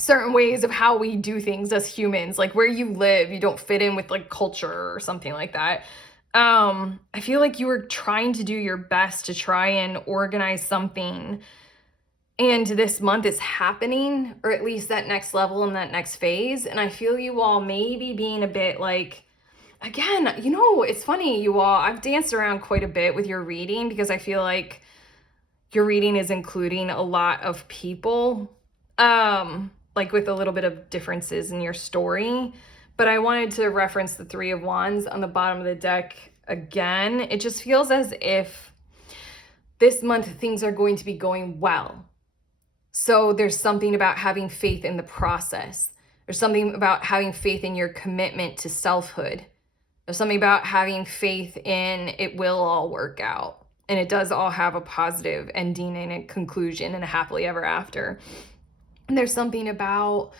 certain ways of how we do things as humans, like where you live, you don't fit in with like culture or something like that. I feel like you were trying to do your best to try and organize something, and this month is happening, or at least that next level and that next phase. And I feel you all maybe being a bit like, again, you know, it's funny, you all, I've danced around quite a bit with your reading because I feel like your reading is including a lot of people, like with a little bit of differences in your story. But I wanted to reference the 3 of Wands on the bottom of the deck again. It just feels as if this month things are going to be going well. So there's something about having faith in the process. There's something about having faith in your commitment to selfhood. There's something about having faith in it will all work out. And it does all have a positive ending and a conclusion and a happily ever after. And there's something about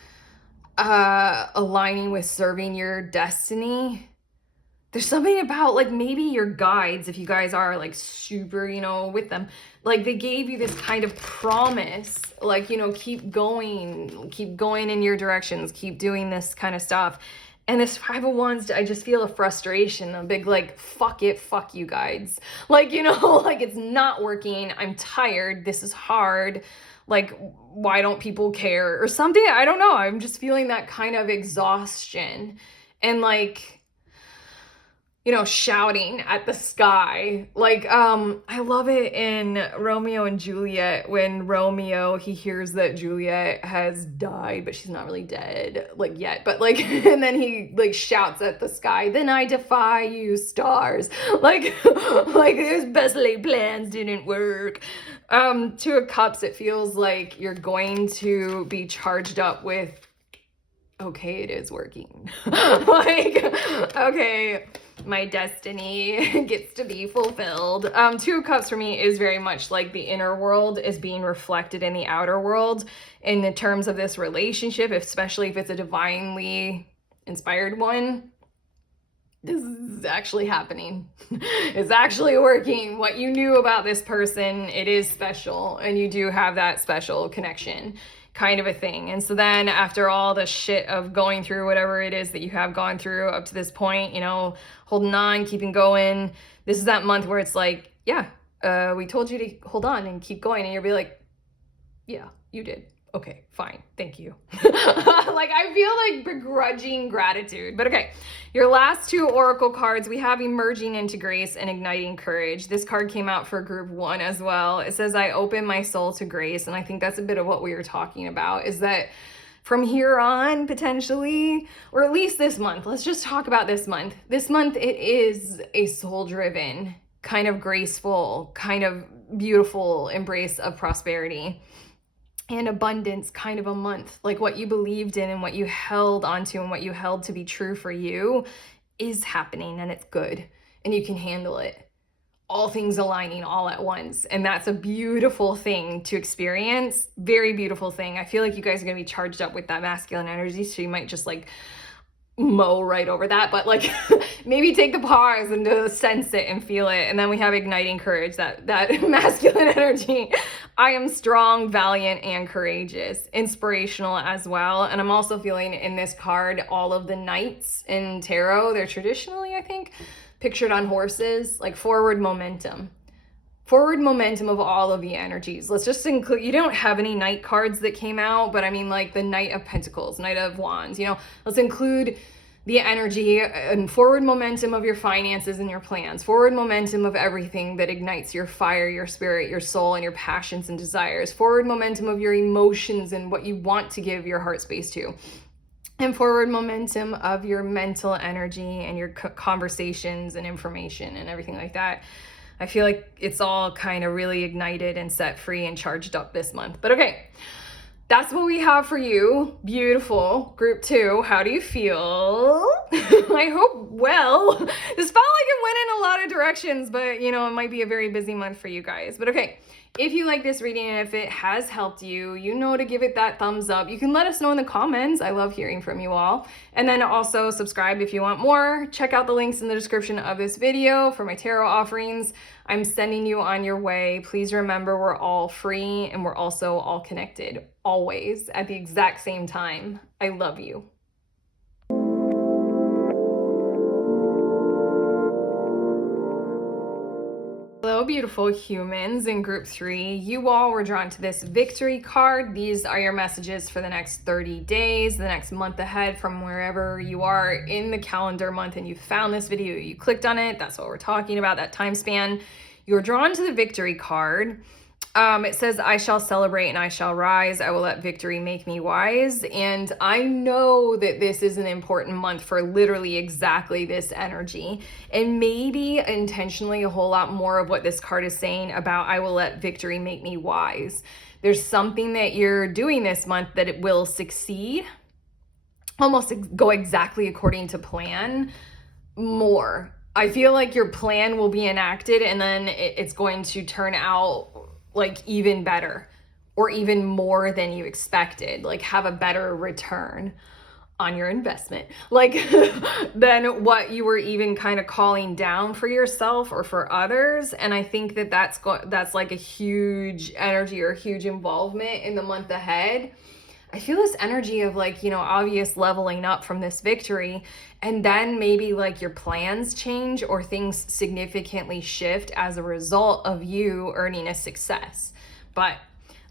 aligning with serving your destiny. There's something about like maybe your guides, if you guys are like super, you know, with them, like they gave you this kind of promise, like, you know, keep going in your directions, keep doing this kind of stuff. And this 5 of Wands, I just feel a frustration, a big like, fuck it, fuck you guides. Like, you know, like it's not working. I'm tired. This is hard. Like, why don't people care or something? I don't know. I'm just feeling that kind of exhaustion. And like, you know, shouting at the sky. Like, I love it in Romeo and Juliet when Romeo, he hears that Juliet has died, but she's not really dead, like, yet. But, like, and then he, like, shouts at the sky, then I defy you, stars. Like, like, those best laid plans didn't work. Two of Cups, it feels like you're going to be charged up with, okay, it is working. Like, okay, my destiny gets to be fulfilled. Two of Cups for me is very much like the inner world is being reflected in the outer world in the terms of this relationship, especially if it's a divinely inspired one. This is actually happening. It's actually working. What you knew about this person, it is special, and you do have that special connection, kind of a thing. And so then after all the shit of going through whatever it is that you have gone through up to this point, you know, holding on, keeping going, this is that month where it's like, yeah, we told you to hold on and keep going, and you'll be like, yeah, you did. Okay, fine, thank you. Like, I feel like begrudging gratitude. But okay, your last two oracle cards, we have Emerging into Grace and Igniting Courage. This card came out for group 1 as well. It says, I open my soul to grace. And I think that's a bit of what we were talking about, is that from here on, potentially, or at least this month, let's just talk about this month. This month, it is a soul-driven, kind of graceful, kind of beautiful embrace of prosperity and abundance kind of a month. Like, what you believed in and what you held onto and what you held to be true for you is happening, and it's good, and you can handle it. All things aligning all at once. And that's a beautiful thing to experience. Very beautiful thing. I feel like you guys are going to be charged up with that masculine energy, so you might just like mow right over that, but like maybe take the pause and to sense it and feel it. And then we have Igniting Courage, that masculine energy. I am strong, valiant, and courageous. Inspirational as well. And I'm also feeling in this card all of the knights in tarot. They're traditionally, I think, pictured on horses, like forward momentum of all of the energies. Let's just include, you don't have any knight cards that came out, but I mean, like the Knight of Pentacles, Knight of Wands, you know, let's include the energy and forward momentum of your finances and your plans, forward momentum of everything that ignites your fire, your spirit, your soul, and your passions and desires, forward momentum of your emotions and what you want to give your heart space to, and forward momentum of your mental energy and your conversations and information and everything like that. I feel like it's all kind of really ignited and set free and charged up this month. But okay, that's what we have for you. Beautiful. Group 2, how do you feel? I hope well. This felt like it went in a lot of directions, but you know, it might be a very busy month for you guys. But okay, if you like this reading and if it has helped you, you know to give it that thumbs up. You can let us know in the comments. I love hearing from you all. And then also subscribe if you want more. Check out the links in the description of this video for my tarot offerings. I'm sending you on your way. Please remember, we're all free and we're also all connected, always, at the exact same time. I love you. Hello, beautiful humans in group 3. You all were drawn to this victory card. These are your messages for the next 30 days, the next month ahead from wherever you are in the calendar month and you found this video, you clicked on it. That's what we're talking about, that time span. You're drawn to the victory card. It says, I shall celebrate and I shall rise. I will let victory make me wise. And I know that this is an important month for literally exactly this energy. And maybe intentionally a whole lot more of what this card is saying about I will let victory make me wise. There's something that you're doing this month that it will succeed, almost go exactly according to plan more. I feel like your plan will be enacted and then it's going to turn out like even better or even more than you expected, like have a better return on your investment, like than what you were even kind of calling down for yourself or for others. And I think that that's like a huge energy or huge involvement in the month ahead. I feel this energy of like, you know, obvious leveling up from this victory, and then maybe like your plans change or things significantly shift as a result of you earning a success. But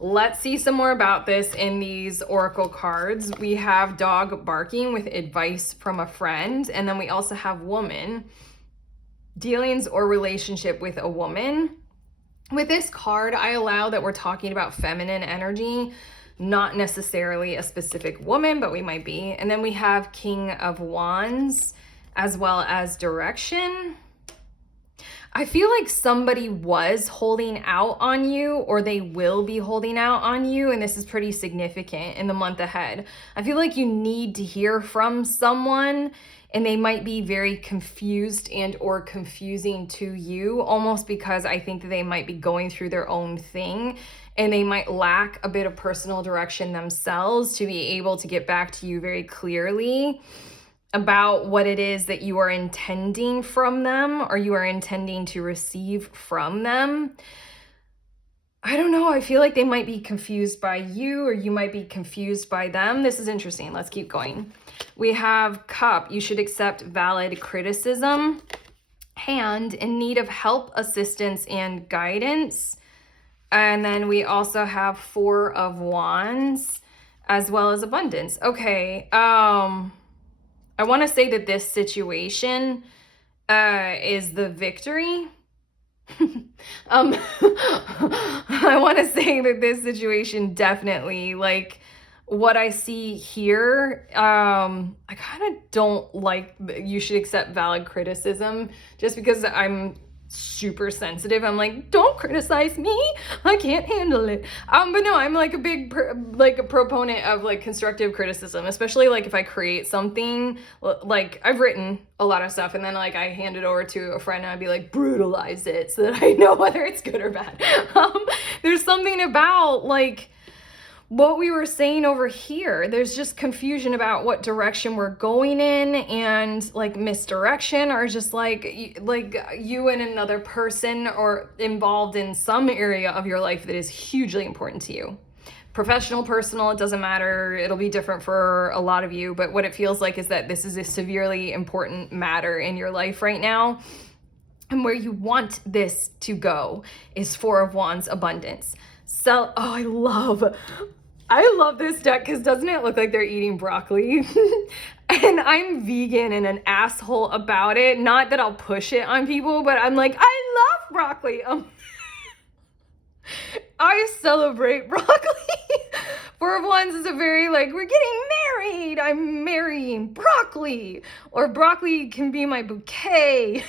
let's see some more about this in these oracle cards. We have dog barking with advice from a friend, and then we also have woman. dealings or relationship with a woman. With this card, I allow that we're talking about feminine energy, not necessarily a specific woman, but we might be. And then we have King of Wands as well as direction. I feel like somebody was holding out on you, or they will be holding out on you, and this is pretty significant in the month ahead. I feel like you need to hear from someone, and they might be very confused and or confusing to you, almost because I think that they might be going through their own thing, and they might lack a bit of personal direction themselves to be able to get back to you very clearly about what it is that you are intending from them, or you are intending to receive from them. I don't know. I feel like they might be confused by you, or you might be confused by them. This is interesting. Let's keep going. We have Cup. You should accept valid criticism. Hand, in need of help, assistance, and guidance. And then we also have Four of Wands as well as abundance. Okay. I want to say that this situation is the victory. I want to say that this situation definitely, like what I see here, I kind of don't like you should accept valid criticism, just because I'm super sensitive. I'm like, don't criticize me, I can't handle it. But no, I'm like a big a proponent of like constructive criticism, especially like if I create something. Like I've written a lot of stuff and then like I hand it over to a friend and I'd be like, brutalize it so that I know whether it's good or bad. There's something about like what we were saying over here. There's just confusion about what direction we're going in, and like misdirection, or just like you and another person or involved in some area of your life that is hugely important to you. Professional, personal, it doesn't matter. It'll be different for a lot of you, but what it feels like is that this is a severely important matter in your life right now. And where you want this to go is Four of Wands, abundance. So, I love this deck because doesn't it look like they're eating broccoli? And I'm vegan and an asshole about it. Not that I'll push it on people, but I'm like, I love broccoli. I celebrate broccoli. Four of Wands is a very like, we're getting married. I'm marrying broccoli. Or broccoli can be my bouquet.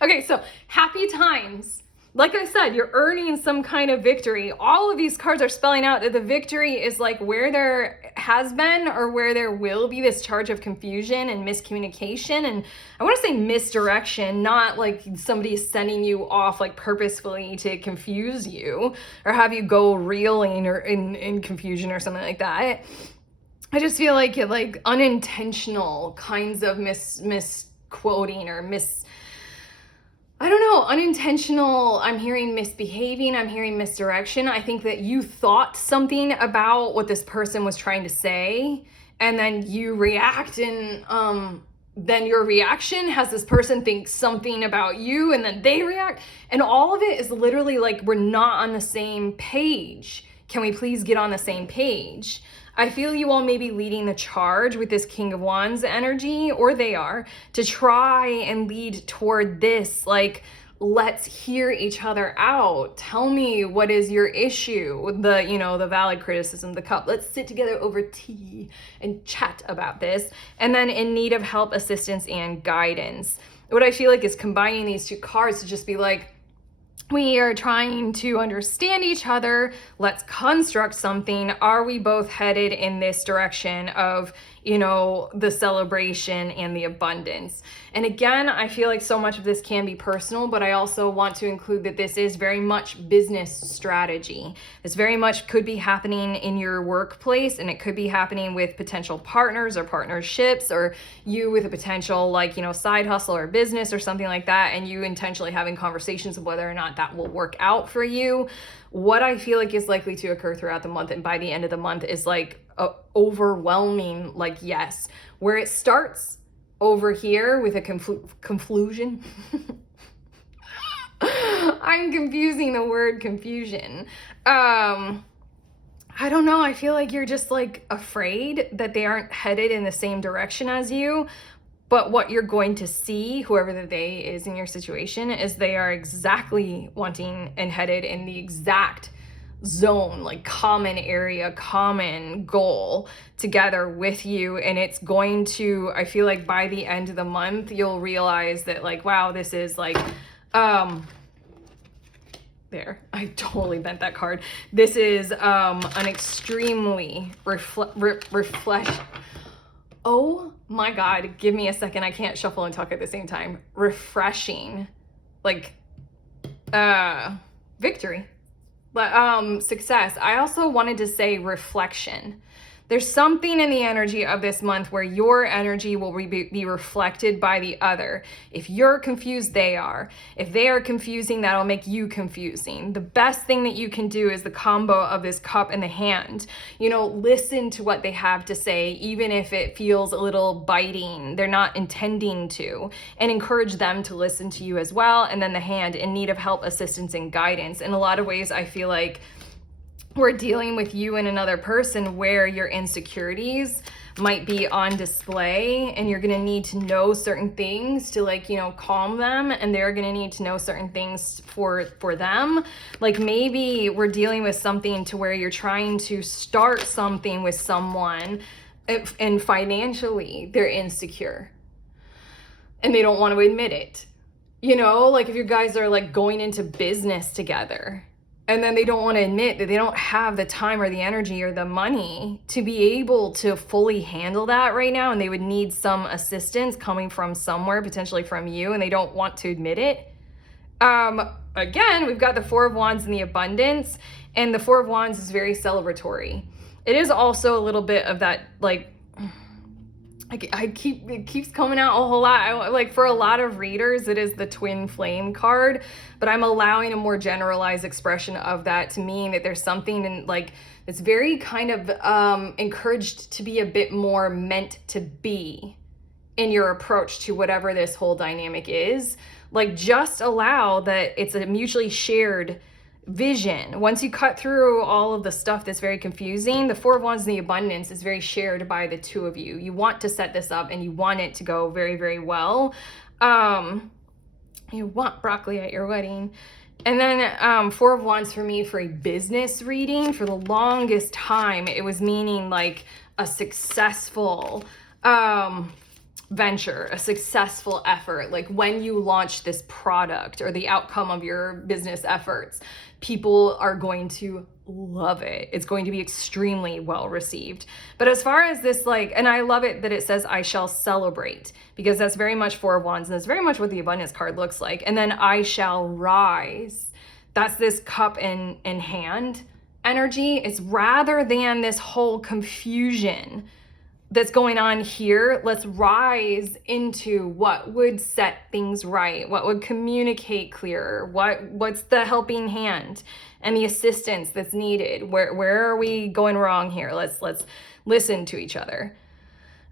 Okay, so happy times. Like I said, you're earning some kind of victory. All of these cards are spelling out that the victory is like where there has been or where there will be this charge of confusion and miscommunication. And I want to say misdirection, not like somebody is sending you off like purposefully to confuse you or have you go reeling or in confusion or something like that. I just feel like unintentional kinds of misquoting or I don't know, unintentional. I'm hearing misbehaving. I'm hearing misdirection. I think that you thought something about what this person was trying to say, and then you react, and then your reaction has this person think something about you, and then they react. And all of it is literally like, we're not on the same page. Can we please get on the same page? I feel you all may be leading the charge with this King of Wands energy, or they are, to try and lead toward this, like, let's hear each other out. Tell me what is your issue, the valid criticism, the Cup. Let's sit together over tea and chat about this. And then in need of help, assistance, and guidance. What I feel like is combining these two cards to just be like, we are trying to understand each other. Let's construct something. Are we both headed in this direction of, the celebration and the abundance? And again, I feel like so much of this can be personal, but I also want to include that this is very much business strategy. This very much could be happening in your workplace, and it could be happening with potential partners or partnerships, or you with a potential side hustle or business or something like that, and you intentionally having conversations of whether or not that will work out for you. What I feel like is likely to occur throughout the month and by the end of the month is like a overwhelming yes, where it starts over here with a conclusion. I'm confusing the word confusion. I don't know. I feel like you're just like afraid that they aren't headed in the same direction as you. But what you're going to see, whoever the they is in your situation, is they are exactly wanting and headed in the exact zone, like common area, common goal together with you. And it's going to, I feel like by the end of the month, you'll realize that like, wow, this is like, there, I totally bent that card. This is an extremely oh my God, give me a second. I can't shuffle and talk at the same time. Refreshing, like, victory, but success. I also wanted to say reflection. There's something in the energy of this month where your energy will be reflected by the other. If you're confused, they are. If they are confusing, that'll make you confusing. The best thing that you can do is the combo of this cup and the hand. You know, listen to what they have to say, even if it feels a little biting. They're not intending to, and encourage them to listen to you as well. And then the hand, in need of help, assistance, and guidance. In a lot of ways, I feel like we're dealing with you and another person where your insecurities might be on display, and you're gonna need to know certain things to, like, you know, calm them, and they're gonna need to know certain things for them. Like maybe we're dealing with something to where you're trying to start something with someone, and financially they're insecure and they don't want to admit it. You know, like if you guys are like going into business together, and then they don't want to admit that they don't have the time or the energy or the money to be able to fully handle that right now. And they would need some assistance coming from somewhere, potentially from you, and they don't want to admit it. Again, we've got the Four of Wands and the abundance, and the Four of Wands is very celebratory. It is also a little bit of that, like, it keeps coming out a whole lot. Like for a lot of readers, it is the twin flame card, but I'm allowing a more generalized expression of that to mean that there's something in like, it's very kind of encouraged to be a bit more meant to be in your approach to whatever this whole dynamic is. Like just allow that it's a mutually shared vision. Once you cut through all of the stuff that's very confusing, the Four of Wands and the abundance is very shared by the two of you. You want to set this up and you want it to go very, very well. You want broccoli at your wedding. And then Four of Wands for me, for a business reading, for the longest time, it was meaning like a successful venture, a successful effort. Like when you launch this product or the outcome of your business efforts, people are going to love it. It's going to be extremely well received. But as far as this, like, and I love it that it says, I shall celebrate, because that's very much Four of Wands, and that's very much what the abundance card looks like. And then I shall rise. That's this cup and hand energy. It's rather than this whole confusion that's going on here, let's rise into what would set things right, what would communicate clearer, what's the helping hand and the assistance that's needed. Where are we going wrong here? Let's listen to each other,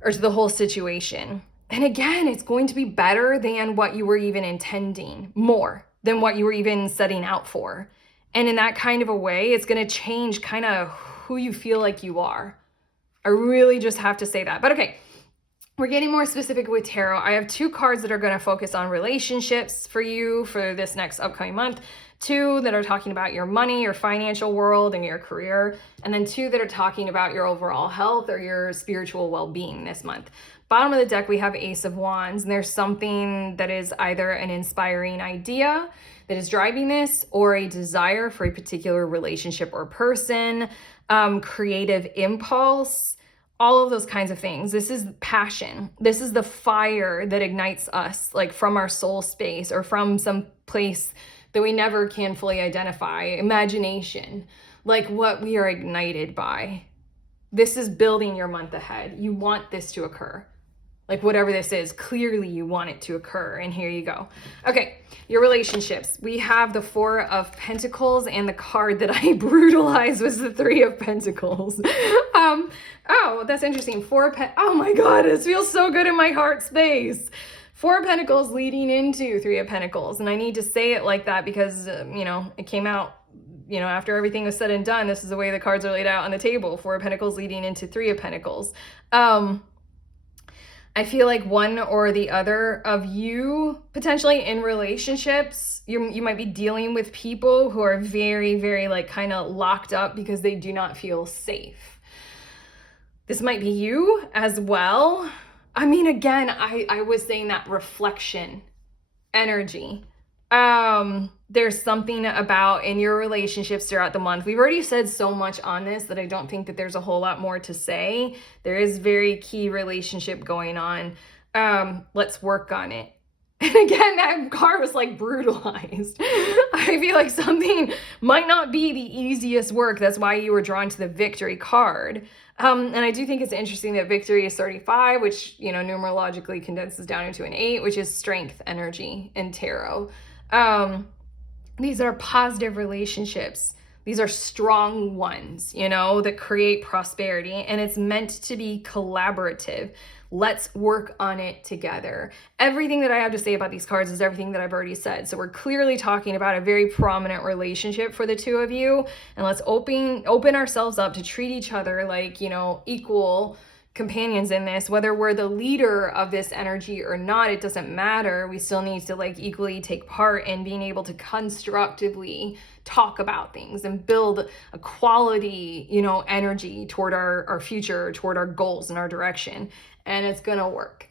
or to the whole situation. And again, it's going to be better than what you were even intending, more than what you were even setting out for. And in that kind of a way, it's going to change kind of who you feel like you are. I really just have to say that. But okay, we're getting more specific with tarot. I have two cards that are going to focus on relationships for you for this next upcoming month. Two that are talking about your money, your financial world, and your career. And then two that are talking about your overall health or your spiritual well-being this month. Bottom of the deck, we have Ace of Wands. And there's something that is either an inspiring idea that is driving this, or a desire for a particular relationship or person, creative impulse, all of those kinds of things. This is passion. This is the fire that ignites us, like from our soul space or from some place that we never can fully identify. Imagination, like what we are ignited by. This is building your month ahead. You want this to occur. Like whatever this is, clearly you want it to occur. And here you go. Okay, your relationships. We have the Four of Pentacles, and the card that I brutalized was the Three of Pentacles. Oh, that's interesting. Oh my God, this feels so good in my heart space. Four of Pentacles leading into Three of Pentacles. And I need to say it like that because, you know, it came out, you know, after everything was said and done. This is the way the cards are laid out on the table. Four of Pentacles leading into Three of Pentacles. I feel like one or the other of you potentially in relationships, you might be dealing with people who are very, very like kind of locked up because they do not feel safe. This might be you as well. I mean, again, I was saying that reflection energy. There's something about in your relationships throughout the month. We've already said so much on this that I don't think that there's a whole lot more to say. There is very key relationship going on. Let's work on it. And again, that card was like brutalized. I feel like something might not be the easiest work. That's why you were drawn to the victory card. And I do think it's interesting that victory is 35, which, you know, numerologically condenses down into an 8, which is strength energy in tarot. These are positive relationships. These are strong ones, you know, that create prosperity, and it's meant to be collaborative. Let's work on it together. Everything that I have to say about these cards is everything that I've already said. So we're clearly talking about a very prominent relationship for the two of you, and let's open ourselves up to treat each other like, you know, equal companions in this. Whether we're the leader of this energy or not, it doesn't matter. We still need to like equally take part in being able to constructively talk about things and build a quality, you know, energy toward our future, toward our goals and our direction. And it's gonna work.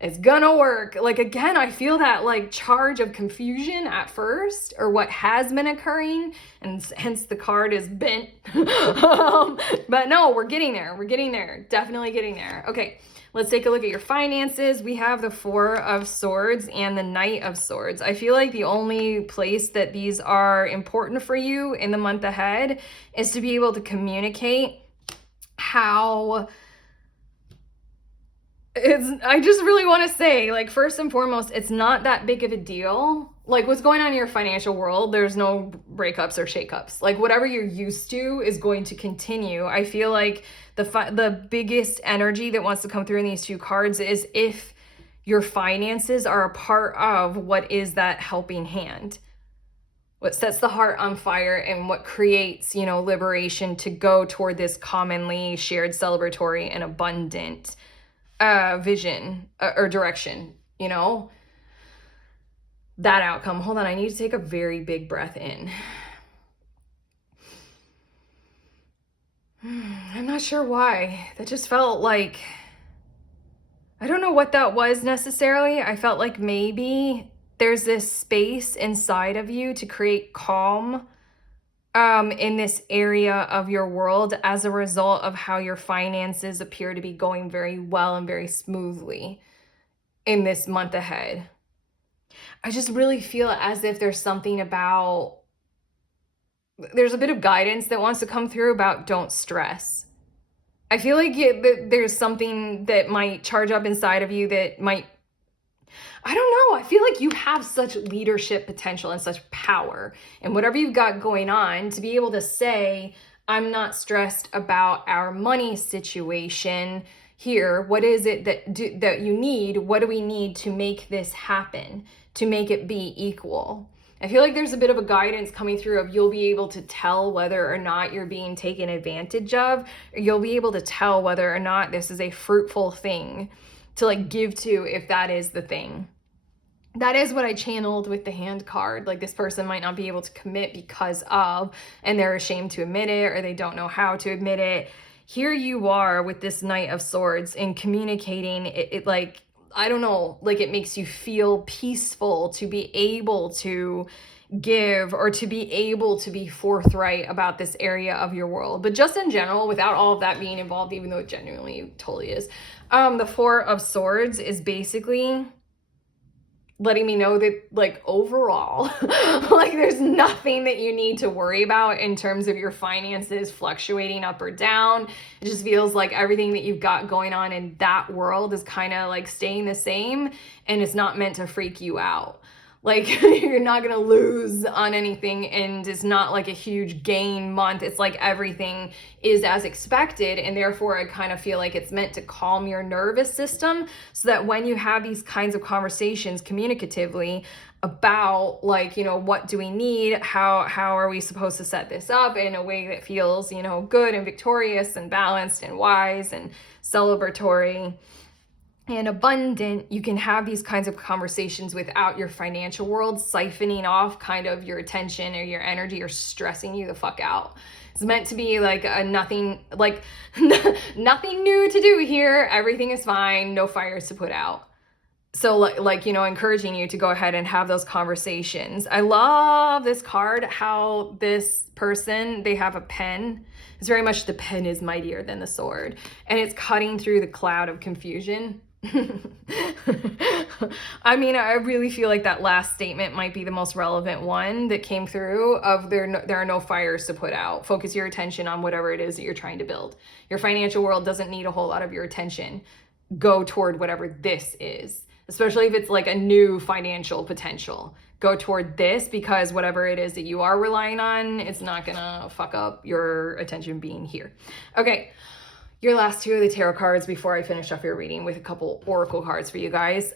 It's gonna work. Like, again, I feel that like charge of confusion at first, or what has been occurring, and hence the card is bent. But no, we're getting there. We're getting there. Definitely getting there. Okay, let's take a look at your finances. We have the 4 of Swords and the Knight of Swords. I feel like the only place that these are important for you in the month ahead is to be able to communicate how I just really want to say, like, first and foremost, it's not that big of a deal. Like, what's going on in your financial world, there's no breakups or shakeups. Like, whatever you're used to is going to continue. I feel like the biggest energy that wants to come through in these 2 cards is if your finances are a part of what is that helping hand, what sets the heart on fire, and what creates, you know, liberation to go toward this commonly shared, celebratory, and abundant vision or direction, you know, that outcome. Hold on, I need to take a very big breath in. I'm not sure why. That just felt like, I don't know what that was necessarily. I felt like maybe there's this space inside of you to create calm in this area of your world as a result of how your finances appear to be going very well and very smoothly in this month ahead. I just really feel as if there's something about, there's a bit of guidance that wants to come through about don't stress. I feel like there's something that might charge up inside of you that might, I don't know. I feel like you have such leadership potential and such power, and whatever you've got going on, to be able to say, I'm not stressed about our money situation here. What is it that you need? What do we need to make this happen, to make it be equal? I feel like there's a bit of a guidance coming through of you'll be able to tell whether or not you're being taken advantage of, or you'll be able to tell whether or not this is a fruitful thing to like give to, if that is the thing. That is what I channeled with the hand card. Like, this person might not be able to commit because of, and they're ashamed to admit it, or they don't know how to admit it. Here you are with this Knight of Swords and communicating it like, I don't know, like it makes you feel peaceful to be able to give, or to be able to be forthright about this area of your world. But just in general, without all of that being involved, even though it genuinely totally is, the 4 of Swords is basically letting me know that, like, overall, like, there's nothing that you need to worry about in terms of your finances fluctuating up or down. It just feels like everything that you've got going on in that world is kind of like staying the same, and it's not meant to freak you out. Like, you're not gonna lose on anything, and it's not like a huge gain month. It's like everything is as expected, and therefore I kind of feel like it's meant to calm your nervous system, so that when you have these kinds of conversations communicatively about, like, you know, what do we need, how are we supposed to set this up in a way that feels, you know, good and victorious and balanced and wise and celebratory, and abundant, you can have these kinds of conversations without your financial world siphoning off kind of your attention or your energy or stressing you the fuck out. It's meant to be like a nothing, like nothing new to do here. Everything is fine. No fires to put out. So like, you know, encouraging you to go ahead and have those conversations. I love this card, how this person, they have a pen. It's very much the pen is mightier than the sword. And it's cutting through the cloud of confusion. I mean, I really feel like that last statement might be the most relevant one that came through of there are no fires to put out. Focus your attention on whatever it is that you're trying to build. Your financial world doesn't need a whole lot of your attention. Go toward whatever this is, especially if it's like a new financial potential. Go toward this, because whatever it is that you are relying on, it's not gonna fuck up your attention being here. Okay. Your last two of the tarot cards before I finish off your reading with a couple oracle cards for you guys.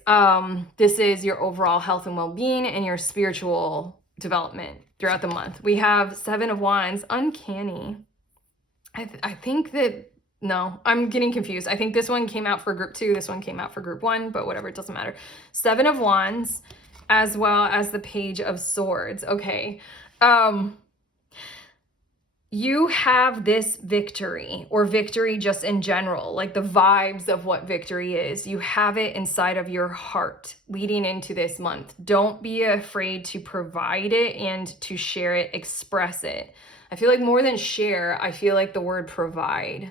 This is your overall health and well-being and your spiritual development throughout the month. We have Seven of Wands, uncanny. I think that, no, I'm getting confused. I think this one came out for group 2, this one came out for group 1, but whatever, it doesn't matter. Seven of Wands, as well as the Page of Swords. Okay. You have this victory, or victory just in general, like the vibes of what victory is. You have it inside of your heart leading into this month. Don't be afraid to provide it and to share it, express it. I feel like more than share, I feel like the word provide.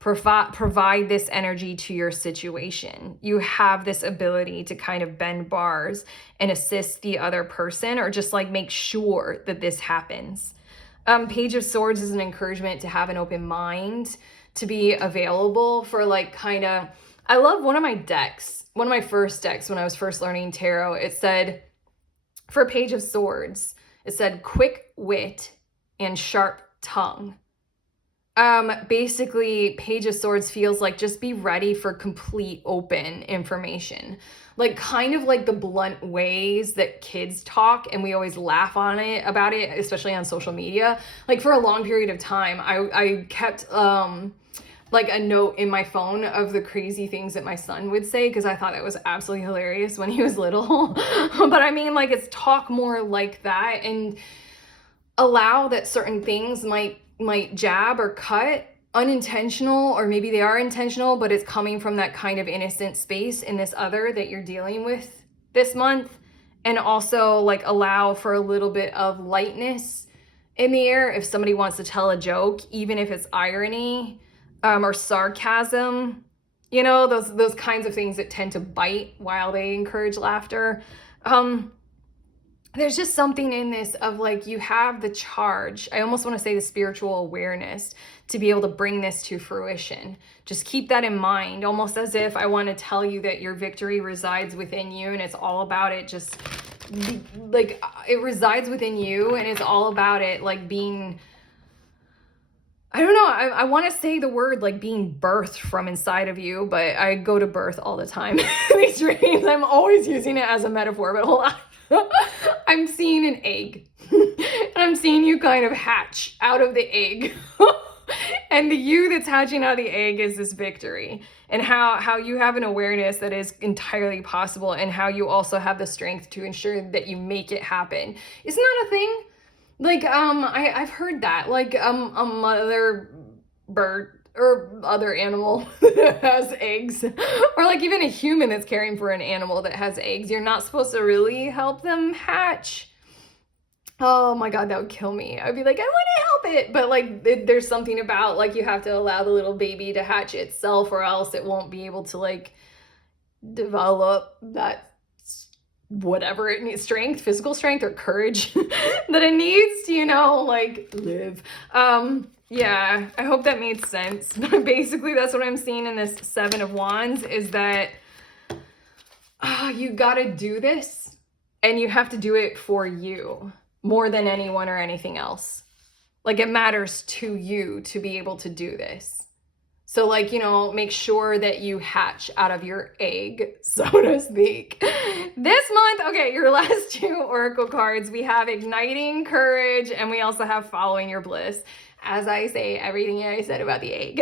Provide this energy to your situation. You have this ability to kind of bend bars and assist the other person, or just like make sure that this happens. Page of Swords is an encouragement to have an open mind, to be available for like kind of, I love one of my first decks when I was first learning tarot. It said, for Page of Swords, it said quick wit and sharp tongue. Basically, Page of Swords feels like just be ready for complete open information. Like kind of like the blunt ways that kids talk, and we always laugh on it about it, especially on social media. Like for a long period of time, I kept like a note in my phone of the crazy things that my son would say, because I thought that was absolutely hilarious when he was little. But I mean, like, it's talk more like that and allow that certain things might jab or cut, unintentional, or maybe they are intentional, but it's coming from that kind of innocent space in this other that you're dealing with this month. And also like allow for a little bit of lightness in the air if somebody wants to tell a joke, even if it's irony or sarcasm, you know, those kinds of things that tend to bite while they encourage laughter. There's just something in this of like, you have the charge, I almost want to say the spiritual awareness, to be able to bring this to fruition. Just keep that in mind, almost as if I want to tell you that your victory resides within you, and it's all about it just like, it resides within you, and it's all about it like being, I don't know, I want to say the word like being birthed from inside of you, but I go to birth all the time. These readings, I'm always using it as a metaphor, but hold on. I'm seeing an egg, and I'm seeing you kind of hatch out of the egg. And the you that's hatching out of the egg is this victory, and how you have an awareness that is entirely possible, and how you also have the strength to ensure that you make it happen. Isn't that a thing? Like, I've heard that, like, a mother bird or other animal that has eggs, or like even a human that's caring for an animal that has eggs, you're not supposed to really help them hatch. Oh my God, that would kill me. I'd be like, I want to help it. But like, there's something about like, you have to allow the little baby to hatch itself, or else it won't be able to like develop that whatever it needs, strength, physical strength, or courage that it needs to, you know, like live. Yeah, I hope that made sense. Basically, that's what I'm seeing in this Seven of Wands, is that you gotta do this, and you have to do it for you more than anyone or anything else. Like, it matters to you to be able to do this. So like, you know, make sure that you hatch out of your egg, so to speak. This month, okay, your last two oracle cards, we have Igniting Courage, and we also have Following Your Bliss. As I say everything I said about the egg.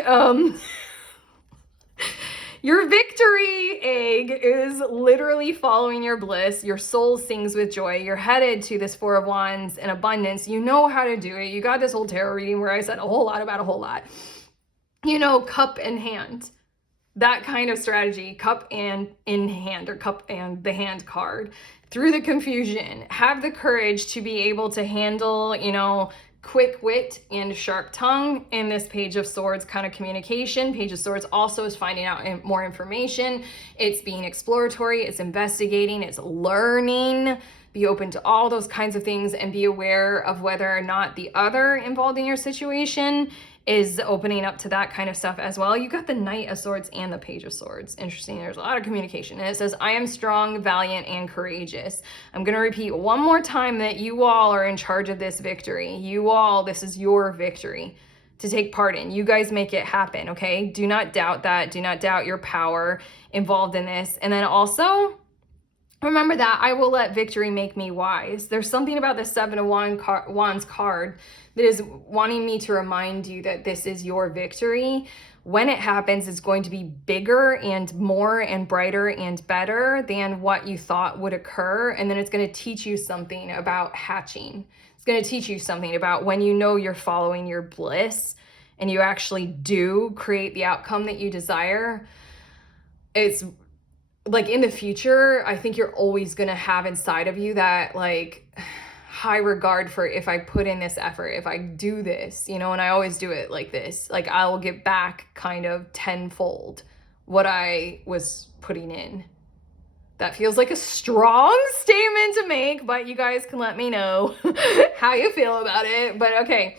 Your victory egg is literally following your bliss. Your soul sings with joy. You're headed to this Four of Wands in abundance. You know how to do it. You got this whole tarot reading where I said a whole lot about a whole lot. You know, cup in hand. That kind of strategy, cup and in hand, or cup and the hand card. Through the confusion, have the courage to be able to handle, you know, quick wit and sharp tongue in this Page of Swords kind of communication. Page of Swords also is finding out more information. It's being exploratory, it's investigating, it's learning. Be open to all those kinds of things and be aware of whether or not the other involved in your situation is opening up to that kind of stuff as well. You got the Knight of Swords and the Page of Swords. Interesting. There's a lot of communication. And it says, I am strong, valiant, and courageous. I'm going to repeat one more time that you all are in charge of this victory. You all, this is your victory to take part in. You guys make it happen, okay? Do not doubt that. Do not doubt your power involved in this. And then also, remember that I will let victory make me wise. There's something about the Seven of Wands card that is wanting me to remind you that this is your victory. When it happens, it's going to be bigger and more and brighter and better than what you thought would occur. And then it's going to teach you something about hatching. It's going to teach you something about when you know you're following your bliss and you actually do create the outcome that you desire. It's like in the future, I think you're always going to have inside of you that like high regard for, if I put in this effort, if I do this, you know, and I always do it like this, like I will get back kind of tenfold what I was putting in. That feels like a strong statement to make, but you guys can let me know how you feel about it. But okay.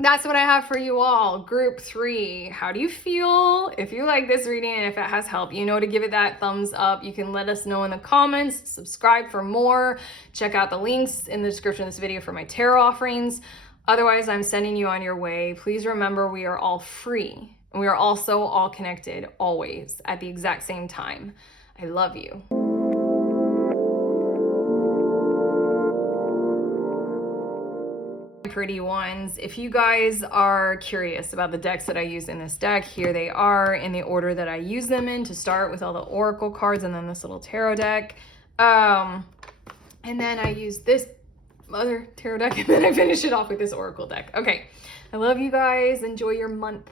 That's what I have for you all. Group 3, how do you feel? If you like this reading and if it has helped, you know to give it that thumbs up. You can let us know in the comments, subscribe for more, check out the links in the description of this video for my tarot offerings. Otherwise, I'm sending you on your way. Please remember we are all free and we are also all connected always at the exact same time. I love you. Pretty ones. If you guys are curious about the decks that I use in this deck, here they are in the order that I use them in, to start with all the oracle cards and then this little tarot deck. And then I use this other tarot deck and then I finish it off with this oracle deck. Okay. I love you guys. Enjoy your month.